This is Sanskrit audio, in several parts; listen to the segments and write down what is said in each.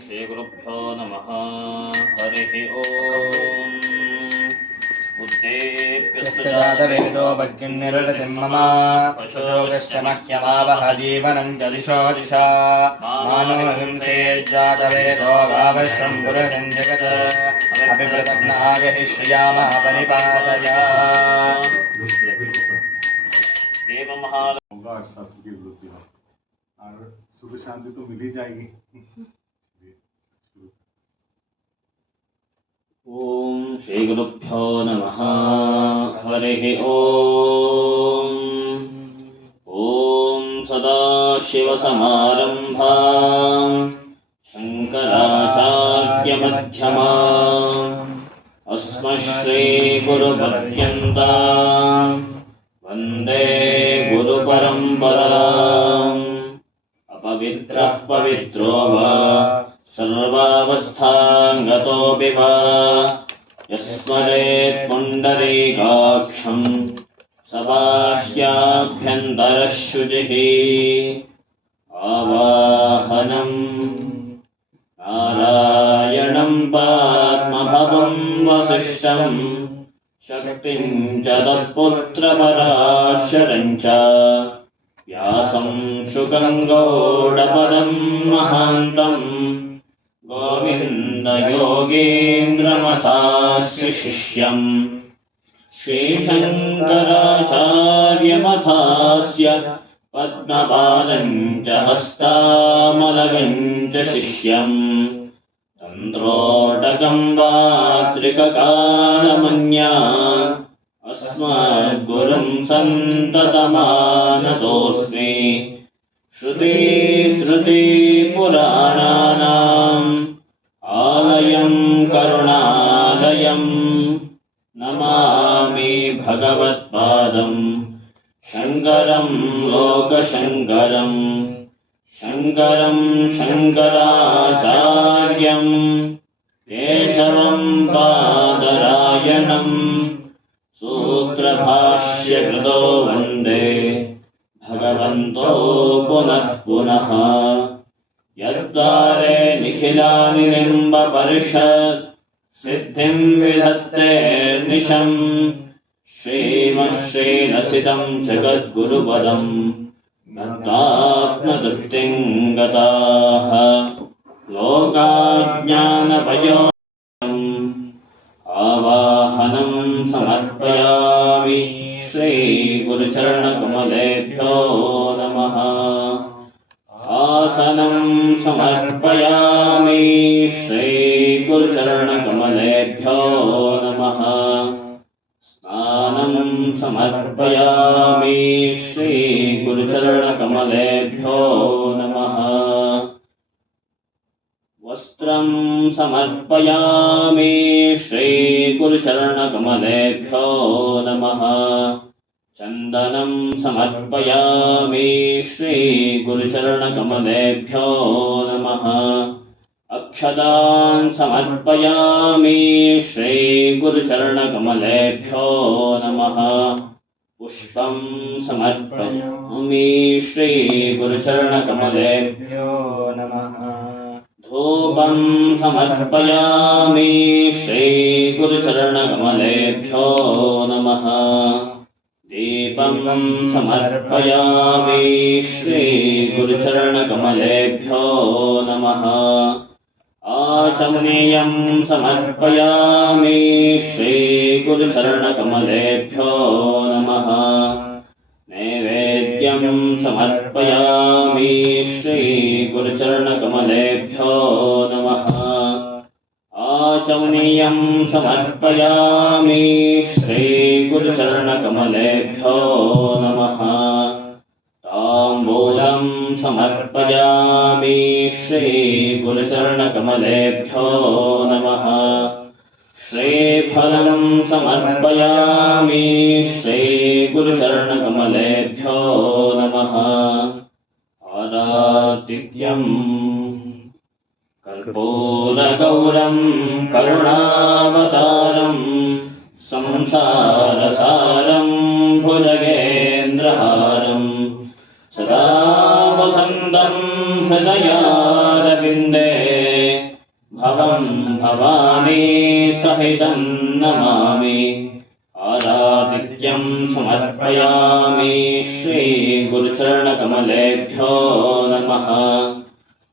श्रीगुरुभ्यो नमः। हरिः ओम्। बुद्धेभ्यस्तु जातवेदो भग्निर्निरतिं मम पशोश्च मह्यमावह जीवनं च दिशो दिशा मानवविंसे जातवेदो गावश्रं पुरुषं जगत् अभिप्रतज्ञागहि श्रियामः परिपालय। होगा और सबकी वृद्धि हो और सुख शांति तो मिल ही जाएगी। ओम श्री गुरुभ्यो नमः। हरिः ओम। ओम सदाशिवसमारम्भां शङ्कराचार्यमध्यमाम् अस्मश्रीगुरुपर्यन्तां वन्दे गुरुपरम्पराम्। अपवित्रः पवित्रो वा सर्वावस्थाङ्गतोऽपि वा यस्मरेत् पुण्डरीकाक्षं स बाह्याभ्यन्तरः शुचिः। आवाहनं नारायणं पात्मभवं वसिष्ठं शक्तिं च तत्पुत्रपराशरं च व्यासं शुकं गौडपदं महान्तं गोविन्दयोगीन्द्रमथास्य शिष्यं श्रीशङ्कराचार्यमथास्य पद्मपादं च हस्तामलकं च शिष्यं तन्त्रोटकं वात्रिककालमन्या अस्मद्गुरुं सन्ततमानतोऽस्मि। श्रुतिस्मृतिपुराणानाम् आलयं करुणालयं नमामि भगवत्पादं शङ्करं लोकशङ्करं शङ्करं शङ्कराचार्यं केशवं बादरायणं सूत्रभाष्यकृतो वन्दे भगवन्तो पुनः पुनः। यद्वारे निखिलानि निम्बपरिषत् सिद्धिं विधत्ते निशं श्रीमश्रीरसितं जगद्गुरुपदं गतात्मतृप्तिं गताः लोकाज्ञानभयो आवाहनं समर्पयामि श्रीगुरुचरणकमलेभ्यो नमः। आसनं समर्पयामि श्रीगुरुचरणकमलेभ्यो नमः। स्नानं समर्पयामि श्रीगुरुचरणकमलेभ्यो नमः। वस्त्रं समर्पयामि श्रीगुरुचरणकमलेभ्यो नमः। चन्दनं समर्पयामि श्रीगुरुचरणकमलेभ्यो नमः। अक्षतान् समर्पयामि श्रीगुरुचरणकमलेभ्यो नमः। पुष्पं समर्पयामि श्रीगुरुचरणकमलेभ्यो नमः। धूपं समर्पयामि श्रीगुरुचरणकमलेभ्यो नमः। दीपं समर्पयामि श्रीगुरुचरणकमलेभ्यो नमः। आचमनीयं समर्पयामि श्रीगुरुचरणकमलेभ्यो नमः। नैवेद्यं समर्पयामि श्रीगुरुचरणकमलेभ्यो नमः। आचमनीयं समर्पयामि श्रीगुरुचरणकमलेभ्यो नमः। ताम्बूलं समर्पयामि श्रीगुरुचरणकमलेभ्यो नमः। श्रीफलं समर्पयामि श्रीगुरुचरणकमलेभ्यो नमः। आरातिथ्यं कर्पूरगौरं करुणावतारं संसारसारं भुजगेन्द्रहारं सदा वसन्तं हृदयारविन्दे भवं भवानी सहितं नमामि आराधित्यं समर्पयामि श्रीगुरुचरणकमलेभ्यो नमः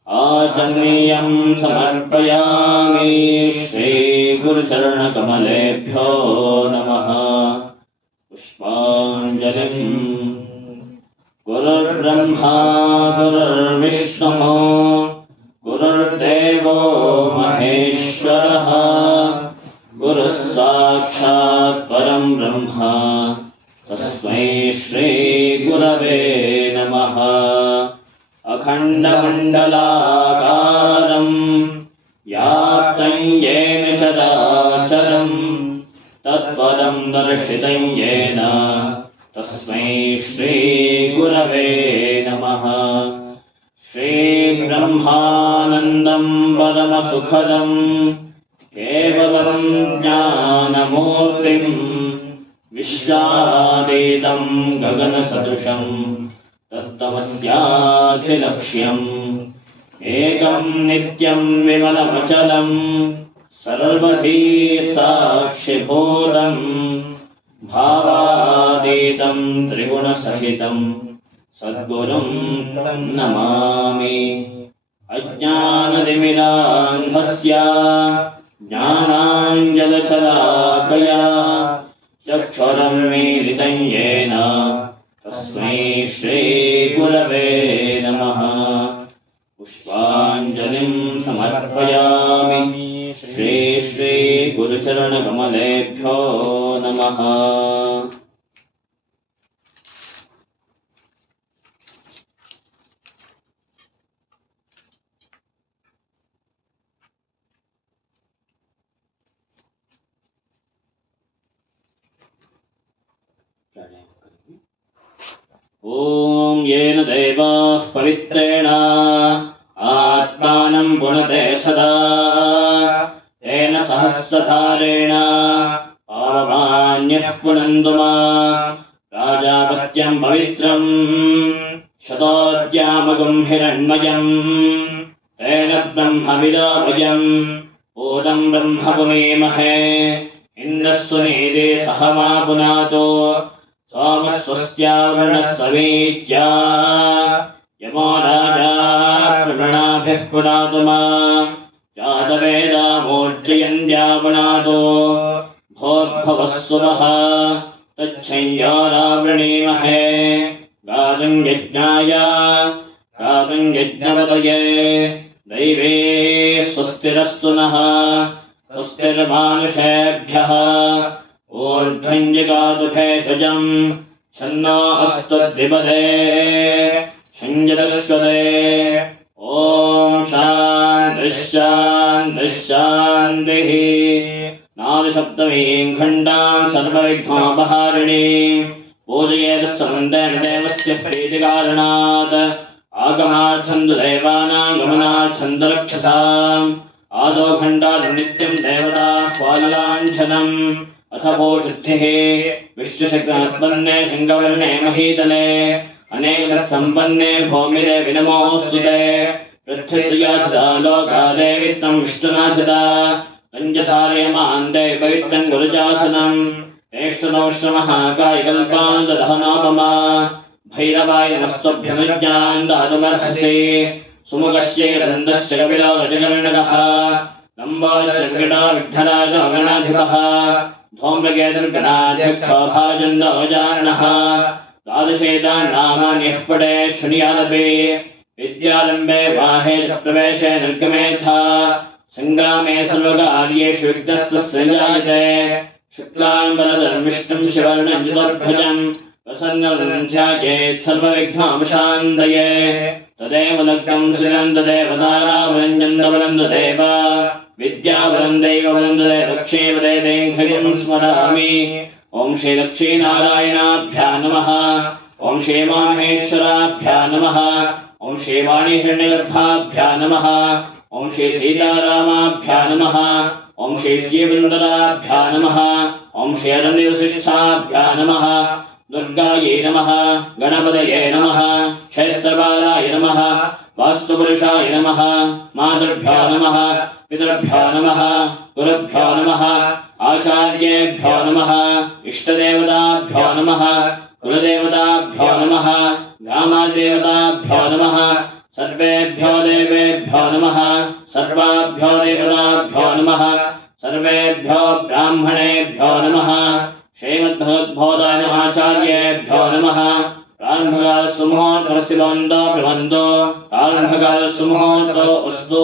आचमनीयं समर्पयामि श्रीगुरुचरणकमलेभ्यो नमः पुष्पाञ्जलिम् गुरुर्ब्रह्मा गुरुर्विष्णुः गुरुर्देवो महेश्वरः गुरुः साक्षात् परं ब्रह्म तस्मै श्रीगुरवे नमः अखण्डमण्डलाकारं व्याप्तं येन चराचरं तत्पदं दर्शितं येन तस्मै श्रीगुरवे नमः श्रीब्रह्मानन्दं परमसुखदं केवलं ज्ञानमूर्तिं विश्वातीतं गगनसदृशं तत्तमस्याधिलक्ष्यम् एकं नित्यं विमलमचलं सर्वधी साक्षिभूतं भावातीतं त्रिगुणसहितं सद्गुरुं नमामि अज्ञानतिमिरान्धस्य ज्ञानाञ्जनशलाकया चक्षुरुन्मीलितं येन तस्मै श्रीगुरवे नमः पुष्पाञ्जलिं समर्पयामि श्रीगुरुचरणकमलेभ्यो नमः ॐ येन देवाः पवित्रेण आत्मानं पुनते सदा तेन सहस्रधारेण पावमान्यः पुनन्तु मां प्राजापत्यं पवित्रं शतोद्यामगुं हिरण्मयं तेन ब्रह्मविदोऽयम् ऊदं ब्रह्म पुनीमहे इन्द्रस्वनीते सह मा पुनातो सोमस्वस्त्यावरणः समीच्या यमो राजा प्रवणाभिः पुनातु मां जातवेदा मोर्जयन्त्या पुनातो भोर्भवः सुवः तच्छञ्जारावृणीमहे गातुं यज्ञाय गातुं यज्ञपतये दैवे स्वस्तिरस्तु नः स्वस्तिर्मानुषेभ्यः ऊर्ध्वञ्जिगातु भेषजं छन्नो अस्तद्विपदे शञ्जलश्वदे ॐ शान्तिः नादशब्दमीं खण्डां सर्वविघ्नोपहारिणीं पूजयेत् समन्तेन देवस्य प्रीतिकारणात् आगमार्थं तु देवानां गमनार्थं तु रक्षसाम् आदौ खण्डात् नित्यं देवता स्वाललाञ्छनम् अथ भूषुद्धिः विष्णुशक्तिमत्पन्ने शङ्खवर्णे महीतले अनेकसम्पन्ने भौमिरे विनमोऽस्तुते पृथ्वीर्याधिता लोकादे वित्तं विष्णुनाथिता पञ्चधारयमान्ते पवित्रं गुरुजासनं तेष्टुनौश्रमः कायकल्पान्तदहनोपमा भैरवाय नमस्तभ्यनुज्ञान् दातुमर्हसि सुमुखश्चैरदन्तश्च कपिलो गजकर्णकः लम्बोश्चर्कटो विठ्ठलाच गणाधिपः धूम्रकेतुर्गणाध्यक्षो भाजन्दोजानः द्वादशेतान्नामान्यः पठे शृणुयादपि विद्यारम्भे वाहे च प्रवेशे निर्गमेथा सङ्ग्रामे सर्वकार्येषु विघ्नस्तस्य जायते शुक्लाम्बरधरं विष्णुं शिवर्णं चतुर्भुजं प्रसन्नं ध्यायेत् सर्वविघ्नोपशान्तये तदेव लग्नं श्रीनन्ददेवतारावरञ्जं दवलन्ददेव विद्यावलं दैववन्दे लक्ष्मीपदे देङ्घ्रिं स्मरामि ॐ श्री लक्ष्मीनारायणाभ्यां नमः ॐ श्री माहेश्वराभ्यां नमः ॐ श्री वाणीहिरण्यगर्भाभ्यां नमः ॐ श्री सीतारामाभ्यां नमः ॐ श्री श्रीवन्दनाभ्यां नमः ॐ श्री अनन्यवसिष्ठाभ्यां नमः दुर्गायै नमः गणपतये नमः क्षेत्रपालाय नमः वास्तुपुरुषाय नमः मातृभ्यो नमः पितृभ्यो नमः गुरुभ्यो नमः आचार्येभ्यो नमः इष्टदेवताभ्यो नमः कुलदेवताभ्यो नमः ग्रामदेवताभ्यो नमः सर्वेभ्यो देवेभ्यो नमः सर्वाभ्यो देवताभ्यो नमः सर्वेभ्यो ब्राह्मणेभ्यो नमः श्रीमद्भगवद्बोधाय आचार्येभ्यो नमः कालभगासुमुहूर्तस्य प्रबन्धो कालभगासुमुहूर्तो अस्तु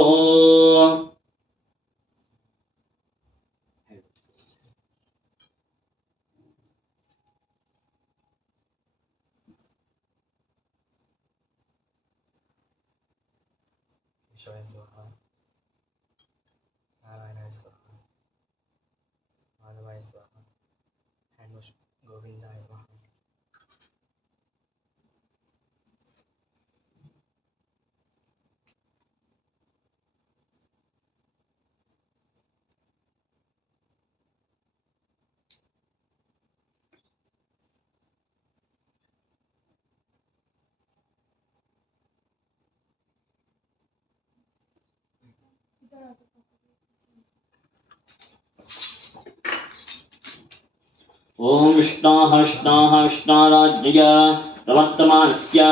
शिवाय स्वाहा नारायणाय स्वाहा माधवाय स्वाहा हैंड वॉश गोविंदाय नमः ओम विष्णाराज्ञया प्रवर्तमानस्य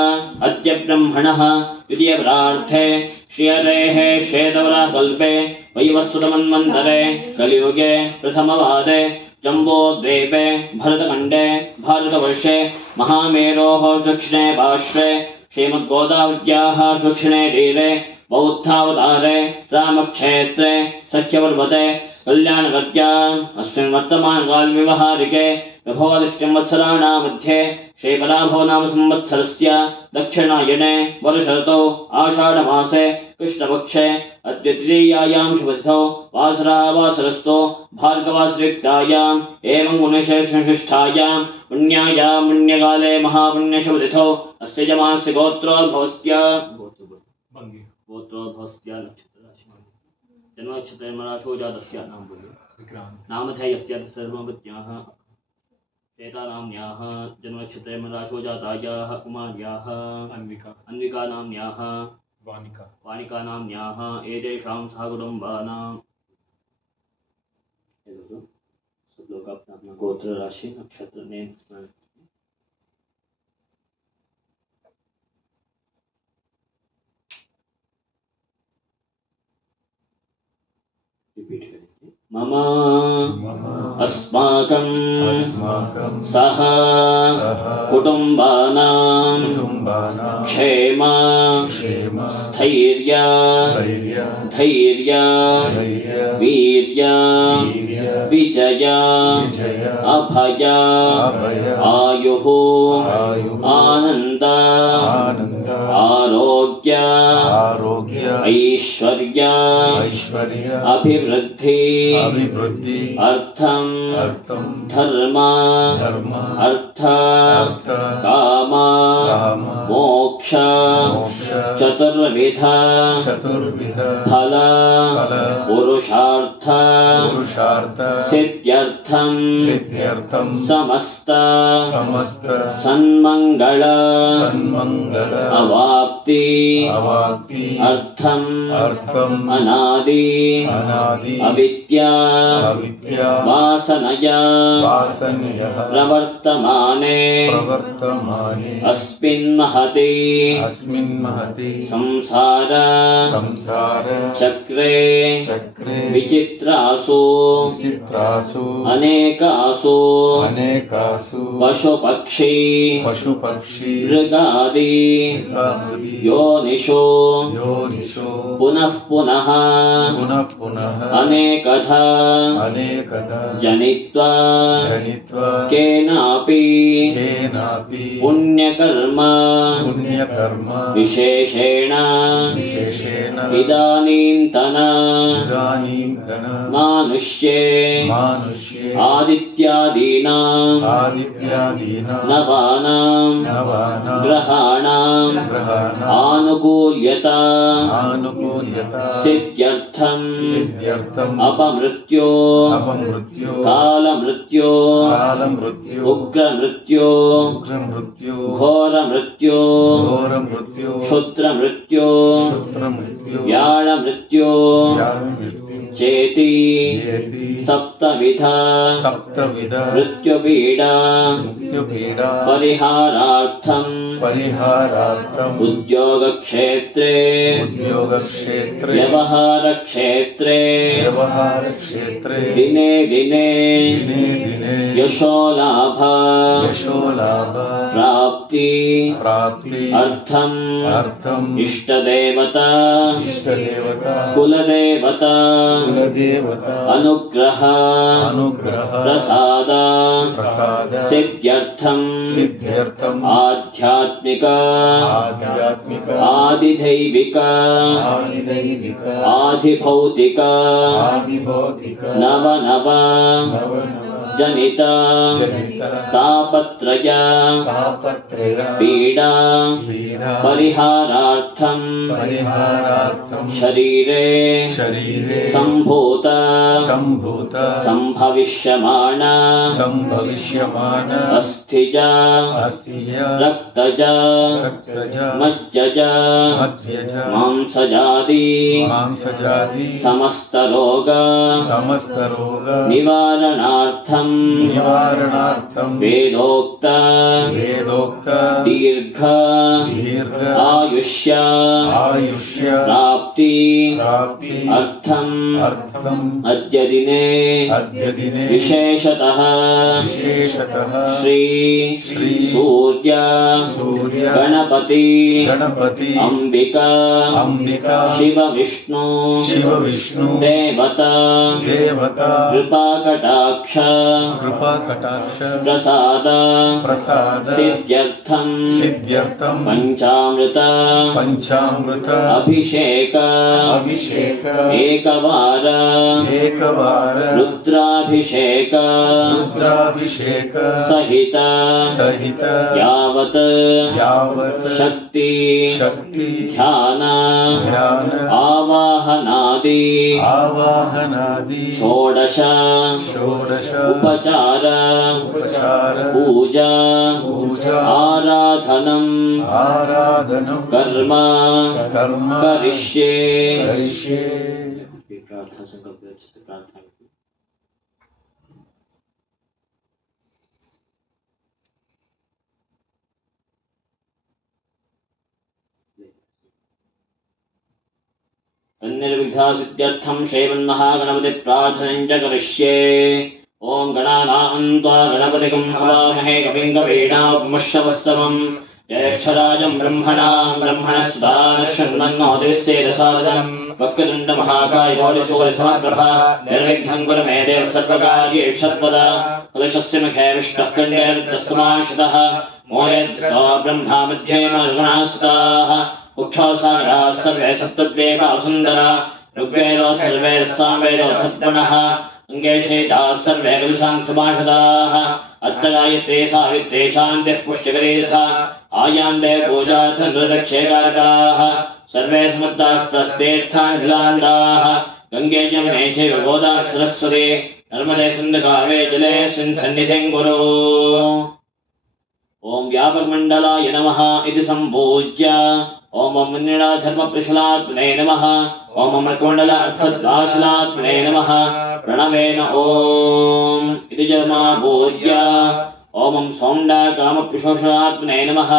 अद्य ब्रह्मणः द्वितीयपरार्थे श्रियरेः श्वेतवराकल्पे वैवस्वतमन्वन्तरे कलियुगे प्रथमवादे जम्बोद्वीपे भरतखण्डे भारतवर्षे महामेरोः दक्षिणे पार्श्वे श्रीमद्गोदावर्याः दक्षिणे तीरे बौद्धावतारे रामक्षेत्रे सह्यपर्वते कल्याणगत्याम् अस्मिन् वर्तमानकालव्यवहारिके विभवदिष्टंवत्सराणां मध्ये श्रीपराभवनाम संवत्सरस्य दक्षिणायने वर्षऋतौ आषाढमासे कृष्णपक्षे अद्य तृतीयायां शुभतिथौ वासरावासरस्थो भार्गवासरिक्तायाम् एवं गुणशेषष्ठायां पुण्यायां पुण्यकाले महापुण्यशुभतिथौ अस्य जमानस्य गोत्रोद्भवस्य जन्मनक्षत्रे मराठो जातस्य नाम बोलिए नामधेयस्य सर्वमृत्याः श्वेतानाम्न्याः जन्मनक्षत्रे मराठो जातायाः कुमार्याः अन्विकानाम्न्याः वानिकानाम्न्याः एतेषां सहकुटुम्बानां सब लोग अपना अपना गोत्र राशि नक्षत्र नेम स्मरण रिपीट करेंगे मम अस्माकं सह कुटुम्बानां क्षेम स्थैर्य धैर्य वीर्य विजय अभय आयुः आनंद आरोग्य ऐश्वर्य अभिवृद्धि अर्थम धर्म अर्थ काम मोक्ष चतुर्विध फल पुरुषार्थ सिद्ध्यर्थम समस्त सन्मंगल अवाप्ति अर्थम अनादि अविद्या वासनया प्रवर्तमाने अस्मिन् महति संसार चक्रे विचित्रासु अनेकासु पशुपक्षी मृगादि योनिषु पुनः पुनः अनेकधा जनित्वा केनापि पुण्यकर्म विशेषेण इदानीन्तन मानुष्ये आदित्यादीनां नवानां ग्रहाणां आनुकूल्यता सिद्ध्यर्थं अपमृत्यो कालमृत्यो उग्रमृत्यो घोरमृत्यो क्षुद्रमृत्यो व्याळमृत्यो चेति सप्तविध मृत्युपीडा परिहारार्थं उद्योगक्षेत्रे व्यवहारक्षेत्रे दिने दिने यशोलाभ प्राप्ति अर्थम इष्टदेवता कुलदेवता अनुग्रह प्रसाद सिद्ध्यर्थम आध्यात्मिक आदिदैविक आधिभौतिक नव नव जनित तापत्रय पीडा परिहारार्थं शरीरे संभूत संभविष्यमाण अस्थिज रक्तज मज्जज मांसजादि समस्त रोग निवारणार्थं वेदोक्त दीर्घ आयुष्य प्राप्ति अर्थम अद्य दिने विशेषतः श्री सूर्य गणपति अंबिका शिव विष्णु देवता कृपाकटाक्ष प्रसाद सिद्ध्यर्थं पंचामृत अभिषेक एकवार रुद्राभिषेक सहित यावत् शक्ति ध्यान आवाहनादि षोडश उपचार पूजा आराधनम कर्म करिष्ये। प्रार्थना संकल्प प्रार्थना अन्यर्विघ्नसिद्ध्यर्थं श्रीमन्महागणपति प्रार्थनं च करिष्ये। ओम गणानां त्वा गणपतिं हवामहे कविं कवीनामुपमश्रवस्तमम् ज्येष्ठराजं ब्रह्मणस्पदान शृण्वन्नोतिविश्वेदसादनं वक्रतुण्डमहाकाय गौरीशूलसमप्रभा निर्विघ्नं कुरु मे देव सर्वकार्येषु सर्वदा। कलशस्य मुखे विष्णुः कण्ठेन तस्माश्रितः मोयद्तो ब्रह्मा मध्ये मरुगणास्तः उक्षौसागराः सर्वे सप्तद्वीपाः सुन्दरा ऋग्वेदोऽथर्ववेदस्सामवेदोऽथर्वणः अङ्गेशेताः सर्वे कलुषां समाहिताः अत्र गायत्री सावित्री शान्तिः पुष्टिकरी तथा आयान्ते पूजार्थनृदक्षेकारकाः सर्वे समर्थास्तस्तीर्थानिधिलान्ताः गङ्गे जमुने चैव गोदावरी सरस्वती नर्मदे सिन्धुकावे जले सन्निधिं कुरु। ओम व्यापकमण्डलाय नमः इति सम्पूज्य ओम मन्निराधर्मप्रशलात्मने नमः ओम अमृतमण्डलार्थदाशलात्मने नमः प्रणवेन ओम इति जमापूज्य ओम सौण्डाकामप्रशोषणात्मने नमः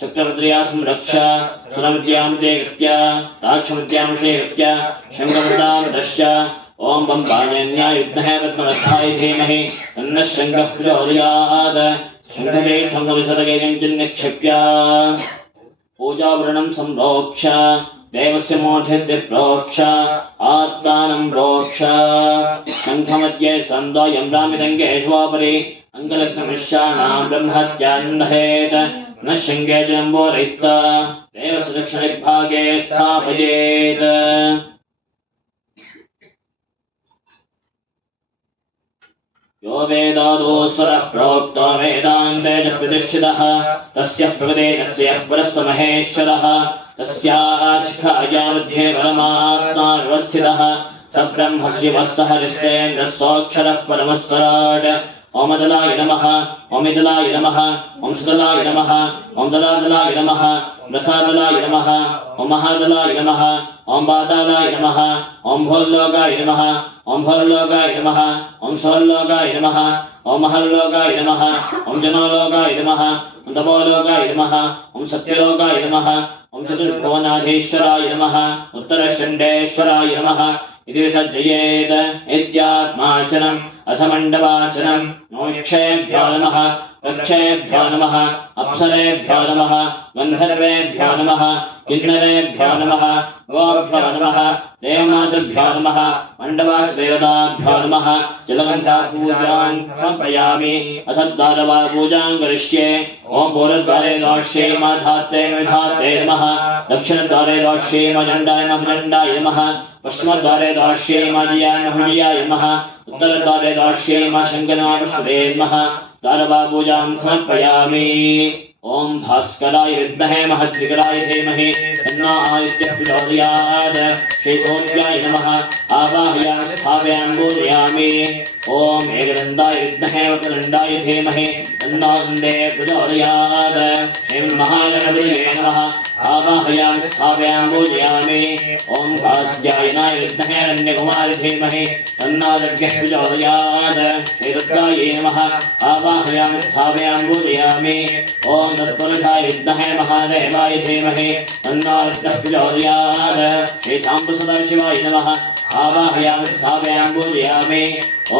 चक्रवर्त्या संरक्ष सुरमत्यां ते कृत्य ताक्षमत्यां श्रेकृत्य शङ्खमृतामृतश्च ओम बं पाणिन्यायुद्धः पद्मरथाय धीमहि तन्नः शङ्खः प्रचोदयात् शङ्खतीर्थं विसर्गयञ्चिन्निक्षिप्य पूजावरणं संप्रोक्ष देवस्य मूर्धिर्दिः प्रोक्ष आत्मानं प्रोक्ष शङ्खमध्ये सन्दोयं रामिदङ्गेष्वापरि अङ्गलग्नमिष्याणां ब्रह्मत्यान्नहेत् न शृङ्गे जम्बोरयित्वा देवस्य दक्षिणविभागे स्थापयेत्। यो वेदादोस्वरः प्रोक्तो वेदान्ते च प्रतिष्ठितः तस्य प्रकृतेजस्य परस्य महेश्वरः तस्याशिखाया मध्ये परमात्मा व्यवस्थितः स ब्रह्म शिवः सह निश्चयेन्द्रः सोऽक्षरः परमस्वराट् ओम दलाय नमः ओम इदलाय नमः ओम सुदलाय नमः ओम दलादलाय नमः रसादलाय नमः ओम महादलाय नमः ओम बादालाय नमः ओम भोल्लोकाय नमः ओम भोल्लोकाय नमः ओम सोल्लोकाय नमः ओम महल्लोकाय नमः ओम जनोलोकाय नमः ओम तपोलोकाय नमः ओम सत्यलोकाय नमः ओम चतुर्भुवनाधीश्वराय नमः उत्तरशण्डेश्वराय नमः इति विसर्जयेत् इत्यात्माचनम् अथ मण्डपाचनम् मोक्षेभ्यो नमः रक्षेभ्यो नमः अप्सरेभ्यो नमः गन्धर्वेभ्यो नमः किन्नरेभ्यो नमः गोभ्यो नमः देवमातृभ्यो नमः मण्डपादेवताभ्यो नमः जलगन्धापूजान् समर्पयामि अथ द्वारपालपूजां करिष्ये ओम पूर्वद्वारे दोष्ये माधात्रे विधात्रे नमः दक्षिणद्वारे दोष्ये मजण्डाय नमः पश्चिमद्वारे दोष्ये माजयाय नमः उत्तरद्वारे दोष्ये मा शङ्करनामश्वरे नमः द्वारपालपूजां समर्पयामि ओम भास्कराय विद्महे महद्विकराय धीमहि तन्नो आदित्यः प्रचोदयात् श्रीसूर्याय नमः आवाहयामि स्थापयामि पूजयामि ओम एकदन्ताय विद्महे वक्रतुण्डाय धीमहि तन्नो दन्ते प्रचोदयात् श्रीमन्महागणपतये नमः आवाहयामि स्थापयामि पूजयामि ओम कात्यायनाय विद्महे हिरण्यकुमाराय धीमहि तन्नो दन्ते प्रचोदयात् श्रीरुद्राय नमः आवाहयामि स्थापयामि पूजयामि ओम तत्पुरुषाय विद्महे महादेवाय धीमहि तन्नो प्रचोदयात् श्रीशाम्बसदाशिवाय नमः आवाहयामि स्थापयामि पूजयामि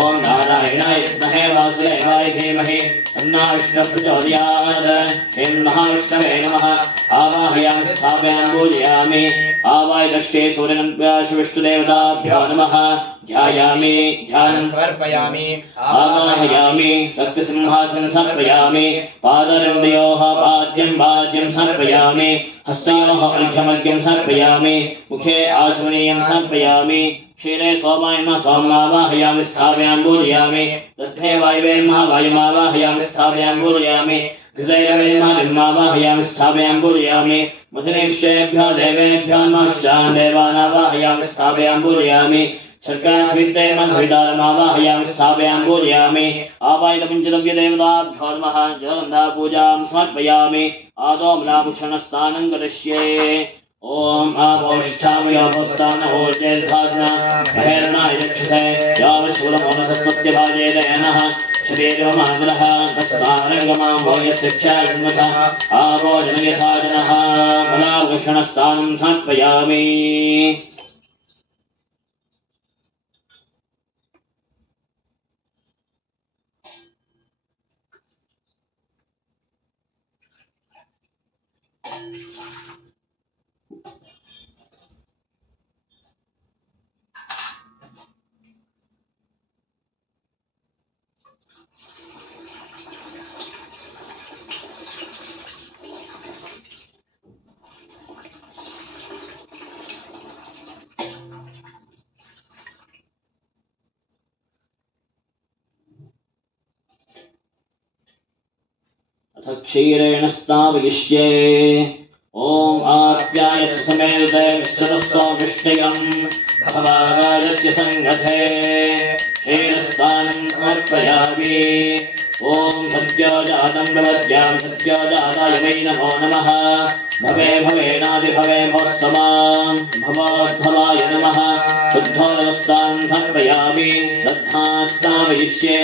ओम नारायणाय विद्महे वासुदेवाय धीमहि तन्नो प्रचोदयात् श्रीमन्महाविष्णवे नमः आवाहयामि स्थापयामि पूजयामि आवाय दृष्टे सूर्यनन्त्याशविष्णुदेवताभ्यो नमः ध्यायामि ध्यानं समर्पयामि आवाहयामि तत्सिंहासनं समर्पयामि पादरन्दयोः पाद्यं समर्पयामि हस्तयोः अर्घ्यमर्घ्यं समर्पयामि मुखे आसनीयं समर्पयामि क्षीरे सोमावाहयामि स्थापयामि पूजयामि दत्ते वायुमावाहयामि स्थापयामि पूजयामि हृदयवेमावाहयामि स्थापयामि पूजयामि मधुनिश्चयेभ्यो देवेभ्यो नमश्चान् देवानावाहयामि स्थापयामि पूजयामि शर्करास्मितेमधुरिदारमावाहयामि स्थापयामि पूजयामि आवाहितपञ्चद्रव्यदेवताभ्यो नमः जलगन्धापूजां समर्पयामि आदौ म्लाभूषणस्नानं करिष्ये ओम आपोष्ठामयोपस्थानहोर्जेर्धात्ना महेरणाय चक्षुषे यावशूलमोनसत्पत्यभाजे दयनः श्रीदेवमाग्रह तस्तारङ्गमां भोयशिक्षायन्मथः आवो जनयथा जनः म्लाभूषणस्नानं समर्पयामि क्षीरेण स्नापयिष्ये ओम आप्याय समेते विश्वतस्तो विष्णयम् भवाराजस्य संगते क्षीरस्नानं समर्पयामि ओम सत्योजातं प्रवद्यां सत्योजाताय वै नमो नमः भवे भवेनादिभवे भवत्समां भवोद्भवाय नमः शुद्धोदस्तां समर्पयामि दद्धास्तावयिष्ये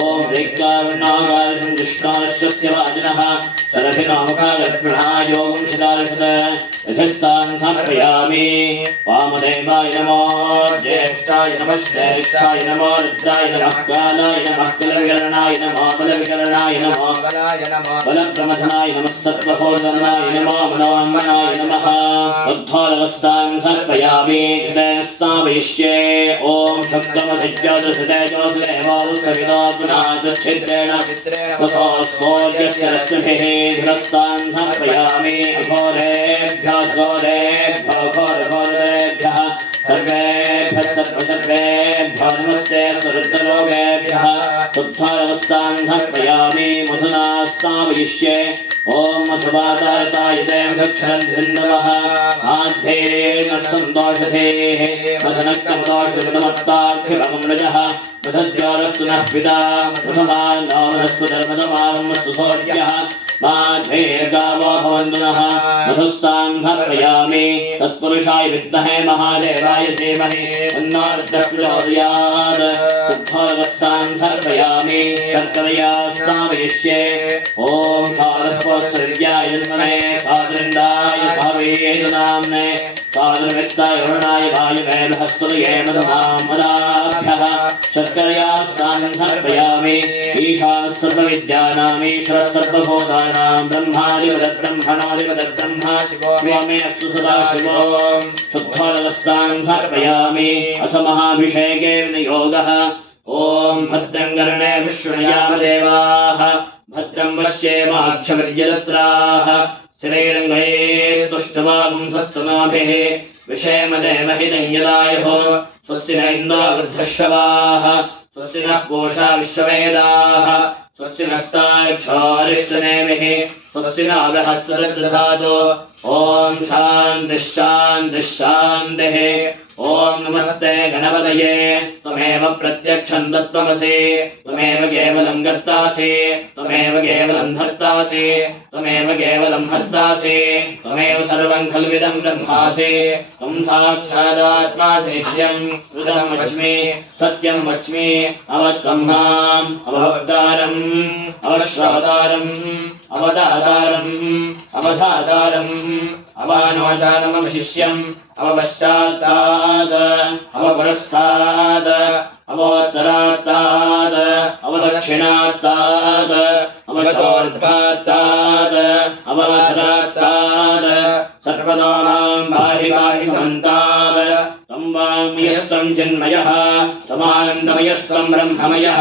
ओम ऋक्कारुणागारं दुष्टाश्चत्यवाजिनः सरभिनामकालस्पृहायोगं शिलारसद यथस्तां समर्पयामि वामदेवाय नमो ज्येष्ठाय नमः श्रेष्ठाय नमो रुद्राय नमः कालाय नमः कुलविकरणाय नमो बलविकरणाय नमो बलाय नमो बलप्रमथनाय नमः सत्त्वपूर्णनाय नमो मनोन्मनाय नमः शुद्धोदस्तां समर्पयामि हृदयेन स्थापयिष्ये ओम सप्तमधिज्योतिषदेवोऽसविदोऽपुनाच्छिद्रेण स्वसोऽस्मोर्यस्य रश्मिभिः धृस्तां समर्पयामि अघोरेभ्यो घोरेभ्यः सर्वेभ्यः सर्वसर्वेभ्यो नमस्ते स्वरुद्रलोकेभ्यः शुद्धावस्थां समर्पयामि मधुना स्थापयिष्ये ॐ मधुवातारतायते मधुक्षरन्धन्दवः आद्धेरेण सन्तोषधेः मधुनक्तमदोषमदमत्ताक्षरमृजः मधुज्वालस्तु नः पिता मधुमान्नोमनस्पतिर्मधुमानमस्तु सौर्यः माधेर्गावो भवन्तु नः मधुस्तां समर्पयामि तत्पुरुषाय विद्महे महादेवाय धीमहि तन्नो रुद्रः प्रचोदयात् शुद्धावस्थां समर्पयामि शर्करया स्थापयिष्ये ॐ साधस्वसर्याय जन्मने साधृन्दाय भावेदुनाम्ने साधुर्वित्ताय वरुणाय वायुवे बृहस्पतये मधुमामदाभ्यः शर्करया स्थानं समर्पयामि ईशानः सर्वविद्यानाम् ईश्वरः सर्वभूतानां ब्रह्मादिपदब्रह्मणोदिपदब्रह्मा शिवो मे अस्तु सदा शिवो शुद्धावस्थां समर्पयामि अथ महाभिषेके विनियोगः ॐ भद्रं कर्णे विष्णुयामदेवाः भद्रं पश्येमाक्षभिर्यजत्राः श्रीरङ्गये स्तुष्टवापुंसस्तनाभिः विषेमदेमहितं यदायुः स्वस्ति न इन्द्रो वृद्धश्रवाः स्वस्ति नः पूषा विश्ववेदाः स्वस्ति नस्तार्क्षारिष्टनेमिः स्वस्ति न बृहस्पतिर्दधातु ॐ शान्तिः शान्तिः शान्तिः ॐ नमस्ते गणपतये त्वमेव प्रत्यक्षं तत्त्वमसि त्वमेव केवलं कर्तासि त्वमेव केवलं धर्तासि त्वमेव केवलं हर्तासि त्वमेव सर्वं खल्विदं ब्रह्मासि त्वं साक्षादात्मासि नित्यं कृतं वच्मि सत्यं वच्मि अवत्वं माम् अवतारम् अवश्रावतारम् अवतातारम् अवधातारम् अवानवचानमवशिष्यम् अवपश्चात्ताद् अवपुरस्ताद् अवोत्तरात्ताद् अवदक्षिणात्ताद् अवचोर्ध्वात्ताद् अवधरात्ताद् सर्वतो मां पाहि पाहि समन्ताद् तं वाङ्मयस्तं चिन्मयः तमानन्दमयस्तं ब्रह्ममयः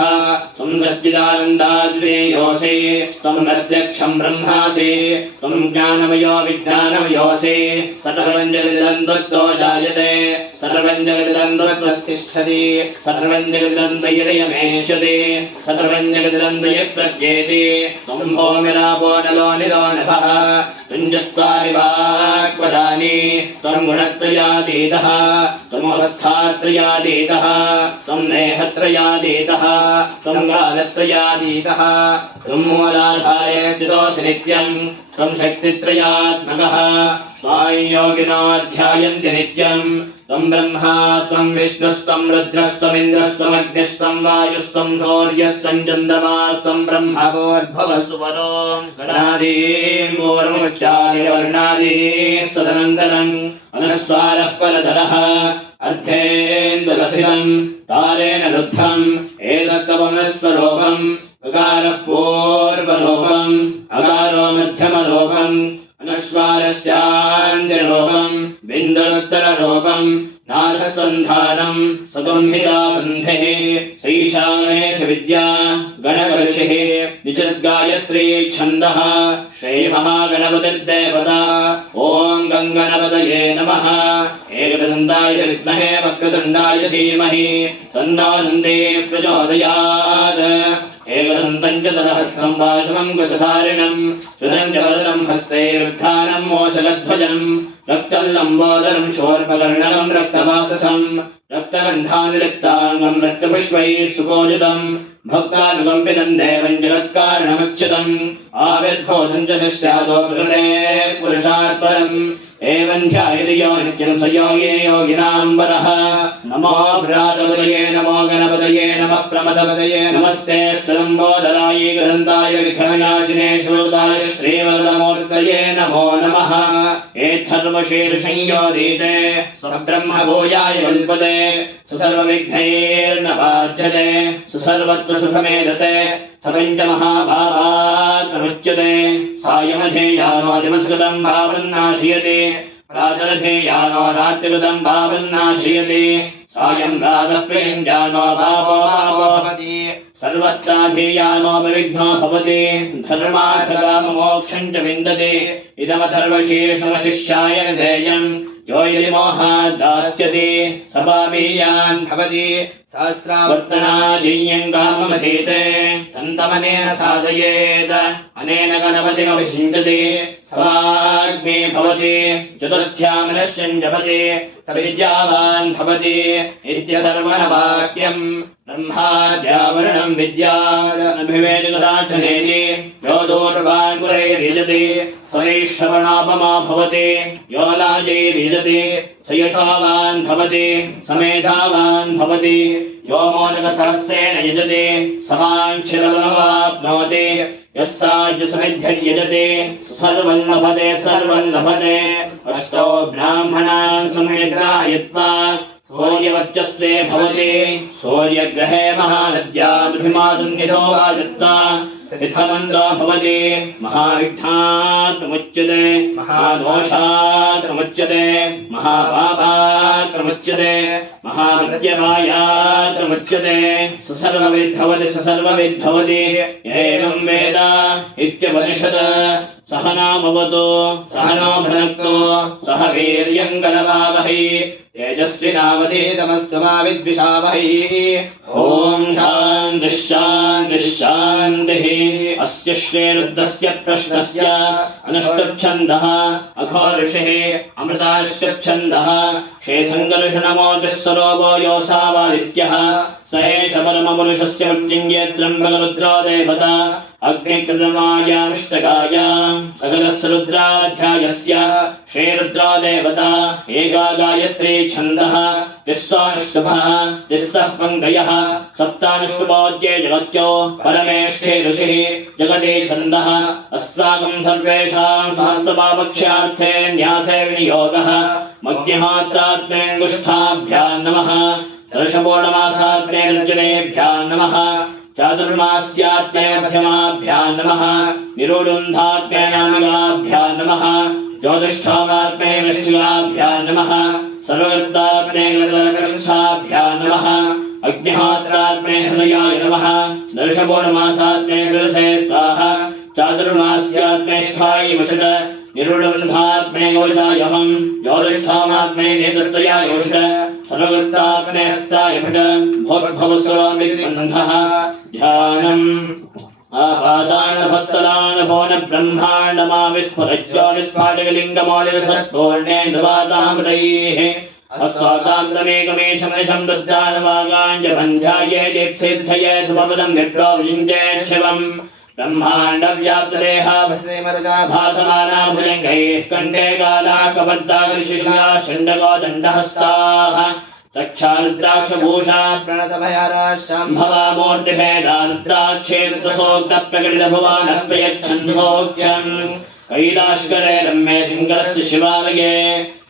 तं सच्चिदानन्दाद्वितीयोऽसि तं प्रत्यक्षं ब्रह्मासि तं ज्ञानमयो विज्ञानमयोऽसि सर्वं जगदिदं त्वत्तो जायते सर्वं जगदिदं त्वत्तिष्ठति सर्वं जगदिदं त्वयिदयमेष्यति सर्वं जगदिदं त्वयिप्रत्येति त्वं भूमिरापो नलो निलो नभः तुञ्जत्वारि वाक्पदानि त्वं गुणत्रयातीतः त्वमवस्थात्रयातीतः त्वं देहत्रयातीतः त्वं कालत्रयातीतः त्वं मूलाधारे स्थितोऽसि नित्यं त्वं शक्तित्रयात्मकः स्वायं योगिनो ध्यायन्ति नित्यं त्वं ब्रह्मा त्वं विष्णुस्त्वं रुद्रस्त्वमिन्द्रस्त्वमग्निस्त्वं वायुस्त्वं सूर्यस्त्वं चन्द्रमास्त्वं ब्रह्मभूर्भुवस्सुवरो गणादीन् पूर्वमुच्चार्य वर्णादीस्तदनन्तरम् अनुस्वारः परतरः अर्धेन्दुलसितं तारेण रुद्धम् एतत्तवमस्वरूपम् अकारः पूर्वरूपम् अकारो मध्यमरूपम् अनुस्वारस्यान्त्यरूपम् बिन्दुरुत्तररूपम् नाथसन्धानम् ससंहितासन्धिः शैशामेष विद्या गणकर्षिः निचद्गायत्री छन्दः श्रीमहागणपतिर्देवता ॐ गङ्गणपतये नमः एकदन्ताय विद्महे वक्रतुण्डाय धीमहि तन्नो नन्दिः प्रचोदयात् एकदन्तं च तदहस्तं वासवं कुशधारिणम् श्रुतं च वदनं हस्तैर्घ्राणं मोशलध्वजम् रक्तल्लम्बोदरं शोर्पकर्णनं रक्तवाससं रक्तगन्धानुलिप्ताङ्गं रक्तपुष्पैः सुपूजितम् भक्तानुकम्पितं देवं जगत्कारणमच्युतम् आविर्भूतं च दृष्ट्यादो प्रकृते पुरुषात् परम् एवं ध्यायति यो नित्यं स योगे योगिनां वरः नमो भ्रातपतये नमो गणपतये नमः प्रमथपतये नमस्ते स्तुलम्बोदराय गदन्ताय विघ्नविनाशिने श्रूताय श्रीवरदमूर्तये नमो नमः एथर्वशीर्षंयोदीते स्वब्रह्मभूयाय वल्पते सुसर्वविघ्नैर्न बाध्यते सुसर्वत्वसुखमेधते स पञ्चमहाभावात् प्रमुच्यते सायमधेयानोऽधिमस्कृतं भावन्नाश्रियते प्रातरधेयानो रात्रिकृतं भावन्नाश्रियते सायं प्रातः प्रियञ्जानो भावो भावो भवति सर्वत्राधेयानोऽविघ्नो भवति धर्मार्थकाममोक्षं च विन्दते इदमथर्वशीर्षमशिष्याय विधेयम् यो यदि मोहात् दास्यति स पापीयान् भवति सहस्रावर्तनादीयम् काममधीते तन्तमनेन साधयेत् अनेन गणपतिमभिषिञ्चति समाग्ने भवति चतुर्थ्यामनश्चम् जपति स विद्यावान् भवति इत्यथर्वणवाक्यम् ब्रह्माद्यावरणम् विद्याभिवेदगदाचनेति यो दूर्वान् पुरैर्यजति स वैश्रवणापमा भवति यो लाजैर्यजति स यशोवान् भवति स मेधावान् भवति यो मोदकसहस्रेण यजति समान् शिरवनवाप्नोति यस्साज्यसमिद्धिर्यजति सर्वं लभते अष्टौ ब्राह्मणान् सम्यग्राहयित्वा सूर्यवर्चस्वे भवति सूर्यग्रहे महानद्यामभिमासन्निधो वाजत्वा सिद्धमन्त्रो भवति महाविघ्नात्मुच्यते महादोषात्मुच्यते महापापात्मुच्यते महाप्रत्यवायात्मुच्यते सुसर्वविद्भवति एवं वेद इत्यपनिषत् सहनामवतु सहनो भुनक्तु सह वीर्यं करवावहै तेजस्विनावधीतमस्तु मा विद्विषावहै ॐ शान्तिः अस्य श्रीरुद्रस्य प्रश्नस्य अनुष्टुप्छन्दः अघो ऋषिः अमृताष्टुप्छन्दः श्रीसङ्कर्षणमूर्तिस्वरूपो योऽसावादित्यः स एष परमपुरुषस्य मृत्युञ्जयत्रम्बकरुद्रो देवता अग्निकृतमायामिष्टकाय सकलस्य रुद्राध्यायस्य श्रीरुद्रो देवता एका गायत्री छन्दः तिस्वानुष्टुभः तिस्सः पङ्गयः सप्तानुष्टुभोद्ये जगत्यो परमेष्ठे ऋषिः जगति छन्दः अस्माकं सर्वेषां सहस्रपापक्ष्यार्थे न्यासे विनियोगः मध्यमात्रात्मेऽङ्गुष्ठाभ्यां नमः दर्शपूर्णमासात्मेऽर्जुनेभ्यां नमः चातुर्मास्यात्मे मध्यमाभ्यां नमः निरूढुन्धात्मेनामिकाभ्यां नमः ज्योतिष्ठामात्मे वृश्चिकाभ्यां नमः सर्वकृतात्मे गतवरकर्षाभ्यां नमः अग्निहोत्रात्मे हृदयाय नमः दर्शपूर्णमासात्मे शिरसे स्वाहा चातुर्मास्यात्मे स्थायि वषट् निरूढवृषभात्मे गोषायहं ज्योतिष्ठामात्मे नेतृत्वयाय वषट् सर्वकृतात्मे अस्त्राय भट भोग्भवस्वामिबन्धः ध्यानम् आपादानभस्तलानभोन ब्रह्माण्डमाविस्फुरज्यो निस्फाटिकलिङ्गमौलिकसत्पूर्णेन्दुवातामृतैः अस्त्वातान्तमेकमेशमनिशं रुद्रानवागाञ्जबन्ध्याये दीप्सिद्धये सुभपदं विप्रो विजिञ्चेत् शिवम् ब्रह्माण्डव्याप्तदेहाभस्मरुचा भासमाना भुजङ्गैः कण्ठे कालाकबद्धाकृशिषा षण्डको दण्डहस्ताः रक्षारुद्राक्षभूषा प्रणतभयाराश्चाम्भवा मूर्तिभेदा रुद्राक्षेत्रसोक्तप्रकटितभुवानः प्रयच्छन्धोक्त्यम् कैलाशकरे रम्ये शङ्करस्य शिवालये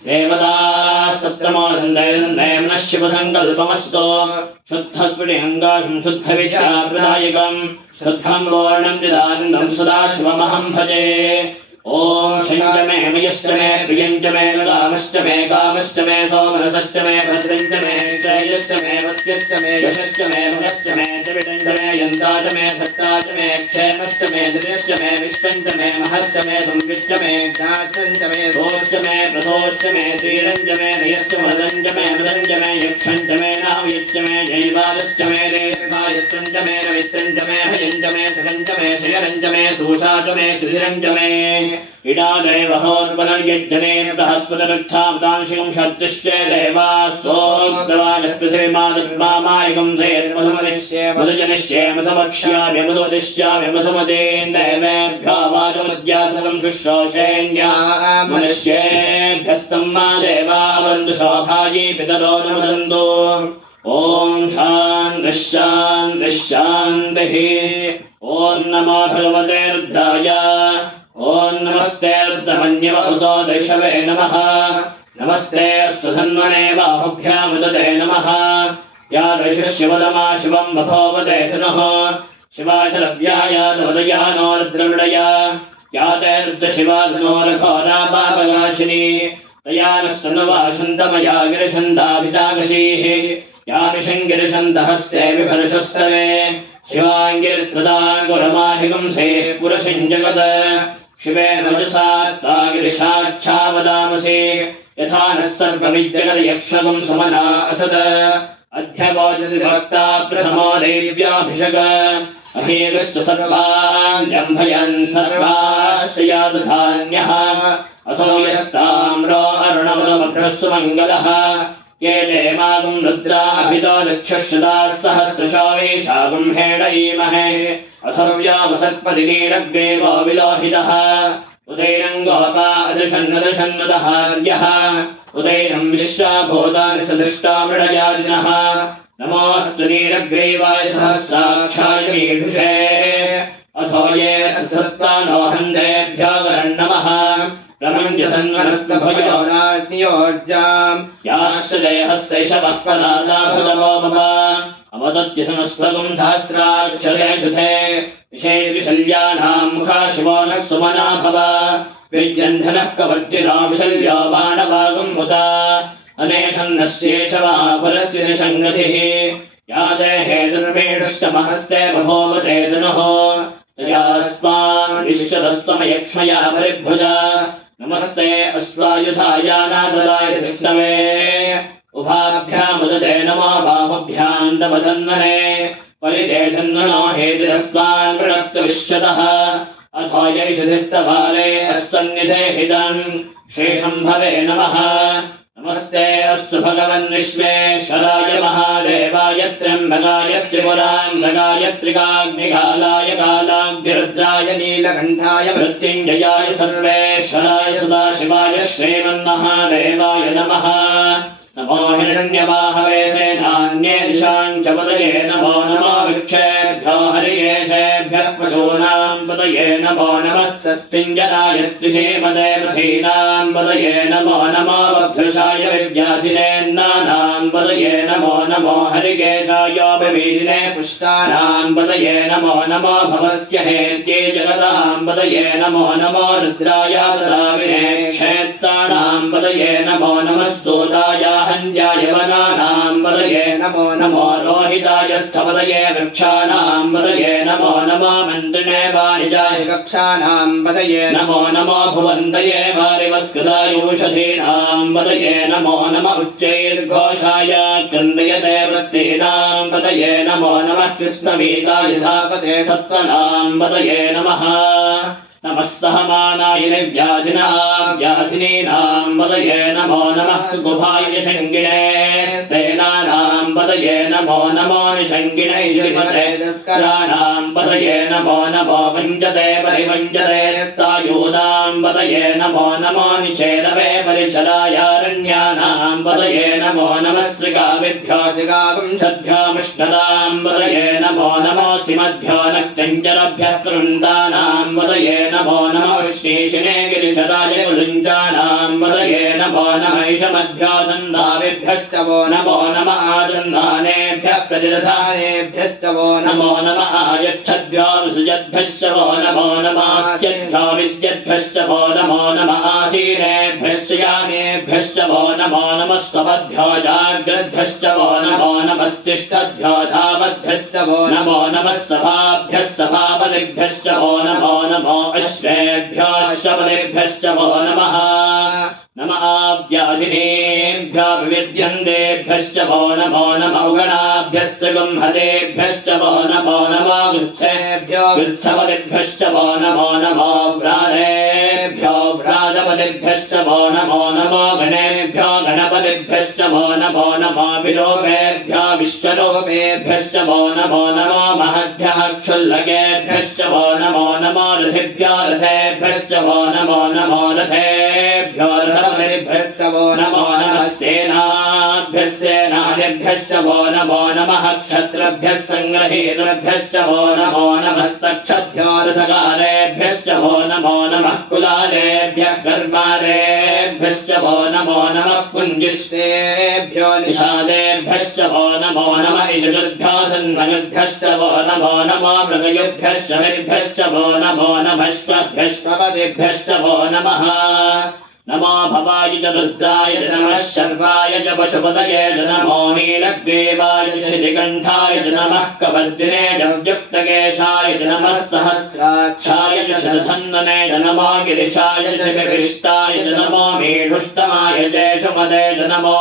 देवतास्तत्रमोदन्दयनन्दयम्नः शिवसङ्कल्पमस्तु शुद्धस्फुटिहङ्गाशं शुद्धविद्याप्रदायकम् शुद्धं वर्णं चिदानन्दं सदा शिवमहं भजे ॐ शञ्च मे मयश्च मे प्रियञ्च मे रामश्च मे कामश्च मे सोमनसश्च मे भद्रञ्च मे शैलश्च मे वस्यश्च मे यशश्च मे मनश्च मे त्रिविटञ्च मे यन्ता च मे भक्ता च मे क्षेमश्च मे दिव्यश्च मे विष्टञ्च मे महश्च मे संविश्च मे ज्ञातञ्च मे दोश्च मे प्रसोश्च मे श्रीरञ्च मे नयश्च मदञ्च मे मदञ्च मे यक्षञ्च मे नामयश्च मे जैवालश्च मे देवायत्रञ्च मे रवित्रञ्च मे भयञ्च मे सकञ्च मे शयरञ्च मे सूषा च मे श्रीरञ्च मे इडादेवहोर्वनर्यज्ञने बृहस्पतिरुत्थावतांशिकं शक्तिश्चे देवास्सोग्रवाजः पृथिवीमादुर्मामायकं सेर्मधुमदिश्ये मधुजनिश्ये मधुमक्ष्यामि मधुमदिश्यामि मधुमदेन्दैवेभ्यो वाचमुद्यासकं शुश्रूषेण्या मनुष्येभ्यस्तं मा देवा वन्दु शोभायै पितरो न वदन्तु ॐ शान्तिः ॐ नमो भगवते रुद्राय ॐ नमस्ते रुद्रमन्यवहुतो दैशवे नमः नमस्ते स्वधन्वने बाहुभ्यामुदते नमः या दैशशिवदमा शिवं बभोवते धनुः शिवाशलव्यायादवदया नो रुद्रमृडया या ते रुद्रशिवा धनोरघोरापापनाशिनी तया नस्तनुवाशन्तमया गिरिशन्दाभिचाकशीः या निशङ्गिरिशन्तहस्ते विभर्षस्तवे शिवाङ्गिरित्वदाङ्गुरमाहिगुंसे पुरशिञ्जगत् शिवेन वचसा तागिरिशाच्छावदामसि यथा नः सर्वमिज्जगद्यक्षगं समना असद अध्यवोचति भक्ता प्रथमो देव्याभिषग अहीकृष्ट सर्वाण्यम्भयन् सर्वाश्रयादधान्यः असो यस्ताम्रो अरुणवनमभ्रस्सु मङ्गलः ये ते मागुं रुद्राभितो दक्षश्रुताः सहस्रशो वेशागुं हेडयीमहे असव्यावसत्पतिनीरग्रेवो विलोहितः उदैनं गोपा अदृशन्नदृशन्नदहार्यः उदैनं विश्वाभूतानि सदृष्टामृडयादिनः नमोऽस्तु नीरग्रीवाय सहस्राक्षाय मीढुषे अथो ये सत्त्वानो हन्देभ्यो वरन्नमः रमञ्जतन्वनस्तभयोराज्ञयोर्जाम् याश्च देहस्तैषवः पदादा भगवो मम अमदत्यसनस्वगुं सहस्राक्षरे शुथे विषयविशल्यानाम् मुखाशिवो नः सुमना भव विद्यन्धनः कवद्युनो विशल्यो मानवागुम् मुत अनेशन्नस्येष वा फलस्य निषङ्गतिः या ते हेतुर्मेष्टमहस्ते बभूवते तनुः तयास्मान् विश्वतस्त्वमयक्ष्मया परिभुजा नमस्ते अस्त्वायुधायानाददाय विष्णवे उभाभ्यामुदते नमो बाहुभ्याम् तव तन्मने परिते तन्मनो हेतिरस्त्वान् प्रणक्तविश्वतः अथो यैषधिस्तवाले अस्त्वन्निधे हितम् शेषम् भवे नमः नमस्ते अस्तु भगवन् विश्वेश्वराय महादेवाय त्र्यम्बकाय त्रिपुरान्तकाय त्रिकाग्निकालाय कालाग्निरुद्राय नीलकण्ठाय मृत्युञ्जयाय सर्वेश्वराय सदाशिवाय श्रीमन्महादेवाय नमः नमो हिरण्यवाहवे सेनान्ये दिशां च पतये नमो नमो वृक्षेभ्यो हरिकेशेभ्यः पशूनां पतये नमो नमः सस्पिञ्जराय द्विषीमदे पृथीनां पतये नमो नमो बभ्रुषाय विव्याधिनेन्नानां पतये नमो नमो हरिकेशाय विवीदिने पुष्टानां पतये नमो नमो भवस्य हेत्ये जगतां पतये नमो नमो रुद्राय तदाविने क्षेत्राणां पतये नमो नमः सूताय हन्याय वनानां पतये नमो नमो रोहिताय स्थपतये वृक्षाणां पतये नमो नमो मन्त्रिणे वाणिजाय कक्षाणां पतये नमो नमो भुवन्तये वारिवस्कृतायूषधीनां पतये नमो नम उच्चैर्घोषाय क्रन्दयते वृत्तीनां पतये नमो नमः कृष्णवीताय धापते सत्त्वनां पतये नमः नमस्तहमानाय व्याधिनीनां पतये नमो नमः गुभाय शङ्गिणे स्तेनानां पतये नमो नमो निषङ्गिणे श्रीमते तस्कराणां पतये नमो नमो पञ्चते परिपञ्चते स्थायूनां पतये नमो नमो निचेरवे परिचरायारण्यानां पतये नमो नमः श्रीगाविभ्यो जगावंशद्भ्योमुष्णदां पतये नमो नमो सिमभ्यो नक्तञ्जरभ्यः कृन्दानां पतये नमो नमो श्रीशिने गिरिशराय कुलुञ्चानां पतये नमो नमैषमभ्यो दन्दाविभ्यश्च वो नमो नमः आदन्दानेभ्यः प्रतिदधानेभ्यश्च वो नमो नमः आयच्छद्भ्यो विसृजद्भ्यश्च वो नमो नमास्यद्भ्यो विस्यद्भ्यश्च वो नमो नमः आसीनेभ्यश्च यानेभ्यश्च वो नमो नमः स्वपद्भ्यो जाग्रद्भ्यश्च वो नमो नमस्तिष्ठद्भ्यो धावद्भ्यश्च वो नमो नमः सभाभ्यः सभापतिभ्यश्च वो नमो नमो अश्वेभ्योऽश्वपतिभ्यश्च वो नमः नमः व्याधिनेभ्यो विविध्यन्तेभ्यश्च वो नमो नमो गणाभ्यश्च गुंहतेभ्यश्च वो नमो नमो वृक्षेभ्यो वृक्षपतिभ्यश्च वो नमो नमो व्रातेभ्यो व्रातपतिभ्यश्च वो नमो नमो गणेभ्यो गणपतिभ्यश्च वो नमो नमो विलोपेभ्यो विश्वरूपेभ्यश्च वो नमो नमो महद्भ्यः क्षुल्लकेभ्यश्च वो नमो नमो रथिभ्यो रथेभ्यश्च वो नमो नमो रथेभ्यो रथपतिभ्यश्च वो नमो नमः सेनाभ्यः सेनानिभ्यश्च वो नमो नमः क्षत्रभ्यः सङ्ग्रहीतृभ्यश्च वो नमो नमस्तक्षभ्यो रथकारेभ्यश्च वो नमो नमः कुलालेभ्यः कर्मारेभ्यश्च वो नमो नमः कुञ्जिष्टेभ्यो निषादेभ्यश्च वो नमो नमः इषुभ्यो धन्वनुभ्यश्च वो नमो नमो मृगयुभ्यश्च विभ्यश्च वो नमो नमश्चभ्यश्वपतिभ्यश्च वो नमः नमो भवाय च रुद्राय च नमः शर्वाय च पशुपतये च नमो नीलग्रीवाय च श्रीकण्ठाय च नमः कवर्दिने च युक्तकेशाय च नमः सहस्राक्षाय च शरधन्वने च नमो गिरिशाय च विभिष्टाय च नमो मीढुष्टमाय च सुमते च नमो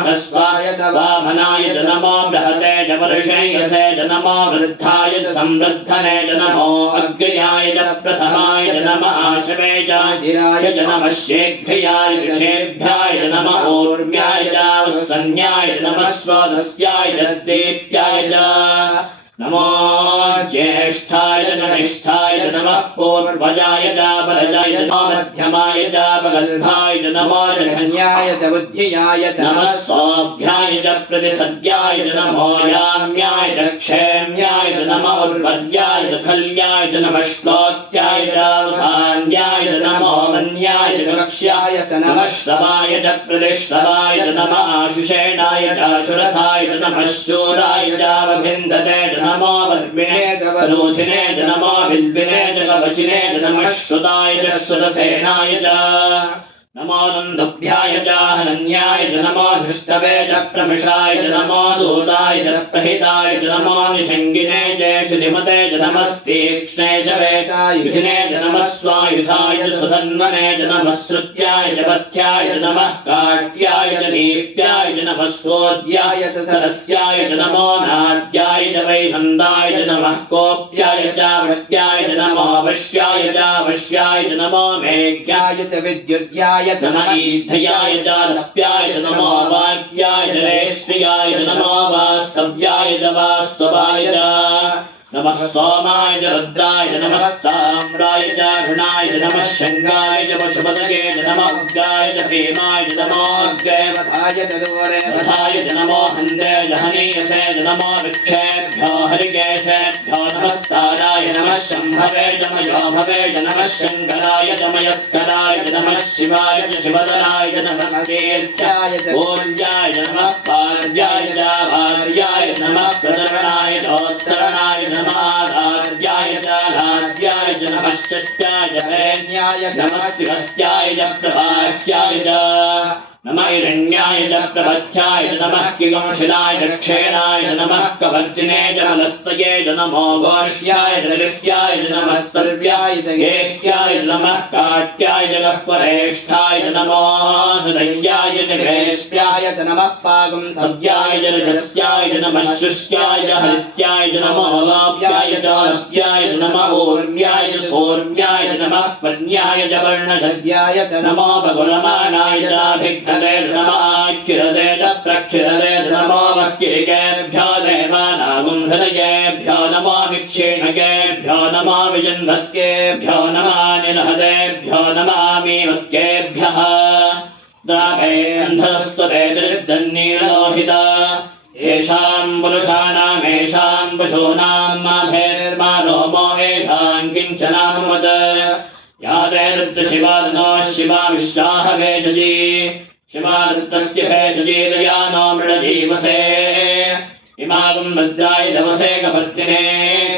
ह्रस्वाय च वामनाय च नमो बृहते च वर्षेयसे च नमो वृद्धाय च संवृद्धने च नमो अग्र्याय च प्रथमाय च नमः आशवे च जिराय च नमः शेघ्र्याय च शेभ्याय च नमः ऊर्व्याय च वत्सन्याय च नमः स्वदस्याय च दीप्याय च नमो ज्येष्ठाय च निष्ठाय च नमः पूर्वजाय च परजाय च मध्यमाय च प्रगल्भाय च नमो जघन्याय च बुद्धियाय च नमः स्वाभ्याय च प्रतिसद्याय च नमो याम्याय च क्षेम्याय च नमो उर्वर्याय च खल्याय च नमः श्लोक्याय च वसान्याय च नमो वन्याय च वक्ष्याय च नमः श्रवाय च प्रतिश्रवाय च नमः आशुषेणाय च शुरथाय च नमः शूराय च वभिन्दते च नमो वर्मिणे च वरोधिने च नमो बिल्बिने च कवचिने च नमः श्रुताय च सुरसेनाय च नमो नन्दुभ्याय च हनन्याय च नमो धृष्टवे च प्रमिषाय च नमो दूताय च प्रहिताय च नमो निषङ्गिने च क्षुधिमते च नमस्तीक्ष्णे च वेचायुधिने च नमः स्वायुधाय च सुधन्वने च नमः श्रुत्याय च पथ्याय च नमः काट्याय च दीप्याय च नमः स्वोद्याय च सरस्याय च नमो नाद्याय च वैषन्दाय च नमः कोप्याय च वृत्याय च नमो वश्याय च वश्याय च नमो मेघ्याय च विद्युद्याय च नमः ईध्याय च लप्याय च नमो वाक्याय च रेष्ट्रियाय च नमो वास्तव्याय च वास्तवाय च नमः सोमाय च रुद्राय च नमः ताम्राय च ऋणाय च नमः शङ्गाय च पशुपतये च नमः उग्राय च भीमाय च नमो अग्रैवथाय च दूरे रथाय च नमो हन्त्रे च हनीयसे च नमो वृक्षेभ्यो हरिकेशेभ्यो नमस्ताराय नमः शम्भवे च मयोभवे च नमः शङ्कराय च मयस्कराय च नमः शिवाय च शिवतराय च नमः कीर्त्याय च पूर्याय च नमः पार्याय च भार्याय च नमः प्रतरणाय चोत्तरणाय च नमः आराध्याय च लाध्याय च नमः चत्याय च हैन्याय च नमः शिवत्याय च प्रभाष्याय च नमः हिरण्याय च प्रपथ्याय च नमः किगंशिलाय च क्षेणाय च नमः कवर्तिने च मलस्तये च नमो गोष्याय च लिह्याय च नमः स्तव्याय च गेह्याय च नमः काट्याय च गह्वरेष्ठाय च नमो हृदयाय च ग्रेष्प्याय च नमः पागं सव्याय च रजस्याय च नमः शुष्याय च हरित्याय च नमो लाप्याय च लप्याय च नमः ऊर्व्याय च सोर्व्याय च नमः पद्याय च वर्णशद्याय च नमो बगुलमानाय च भिक्खते च नमः क्षिरते च प्रक्षिरते च नमो वक्किरिकेभ्यो देवानागुं हृदयेभ्यो नमो विक्षीणकेभ्यो नमो विजन्वत्केभ्यो नमानिलहतेभ्यो नमामीवत्केभ्यः द्राभेन्धस्तुते दृद्धन्नीलोहिता येषाम् पुरुषाणामेषाम् पशूनाम् माभेर्मा रोमो येषाम् किञ्चनामवत् या ते रुद्रशिवादनो शिवा विश्वाह भेषजी शिवारुद्रस्य भेषजी दया नो मृडजीवसे इमागम् रुद्राय दवसे कपर्तिने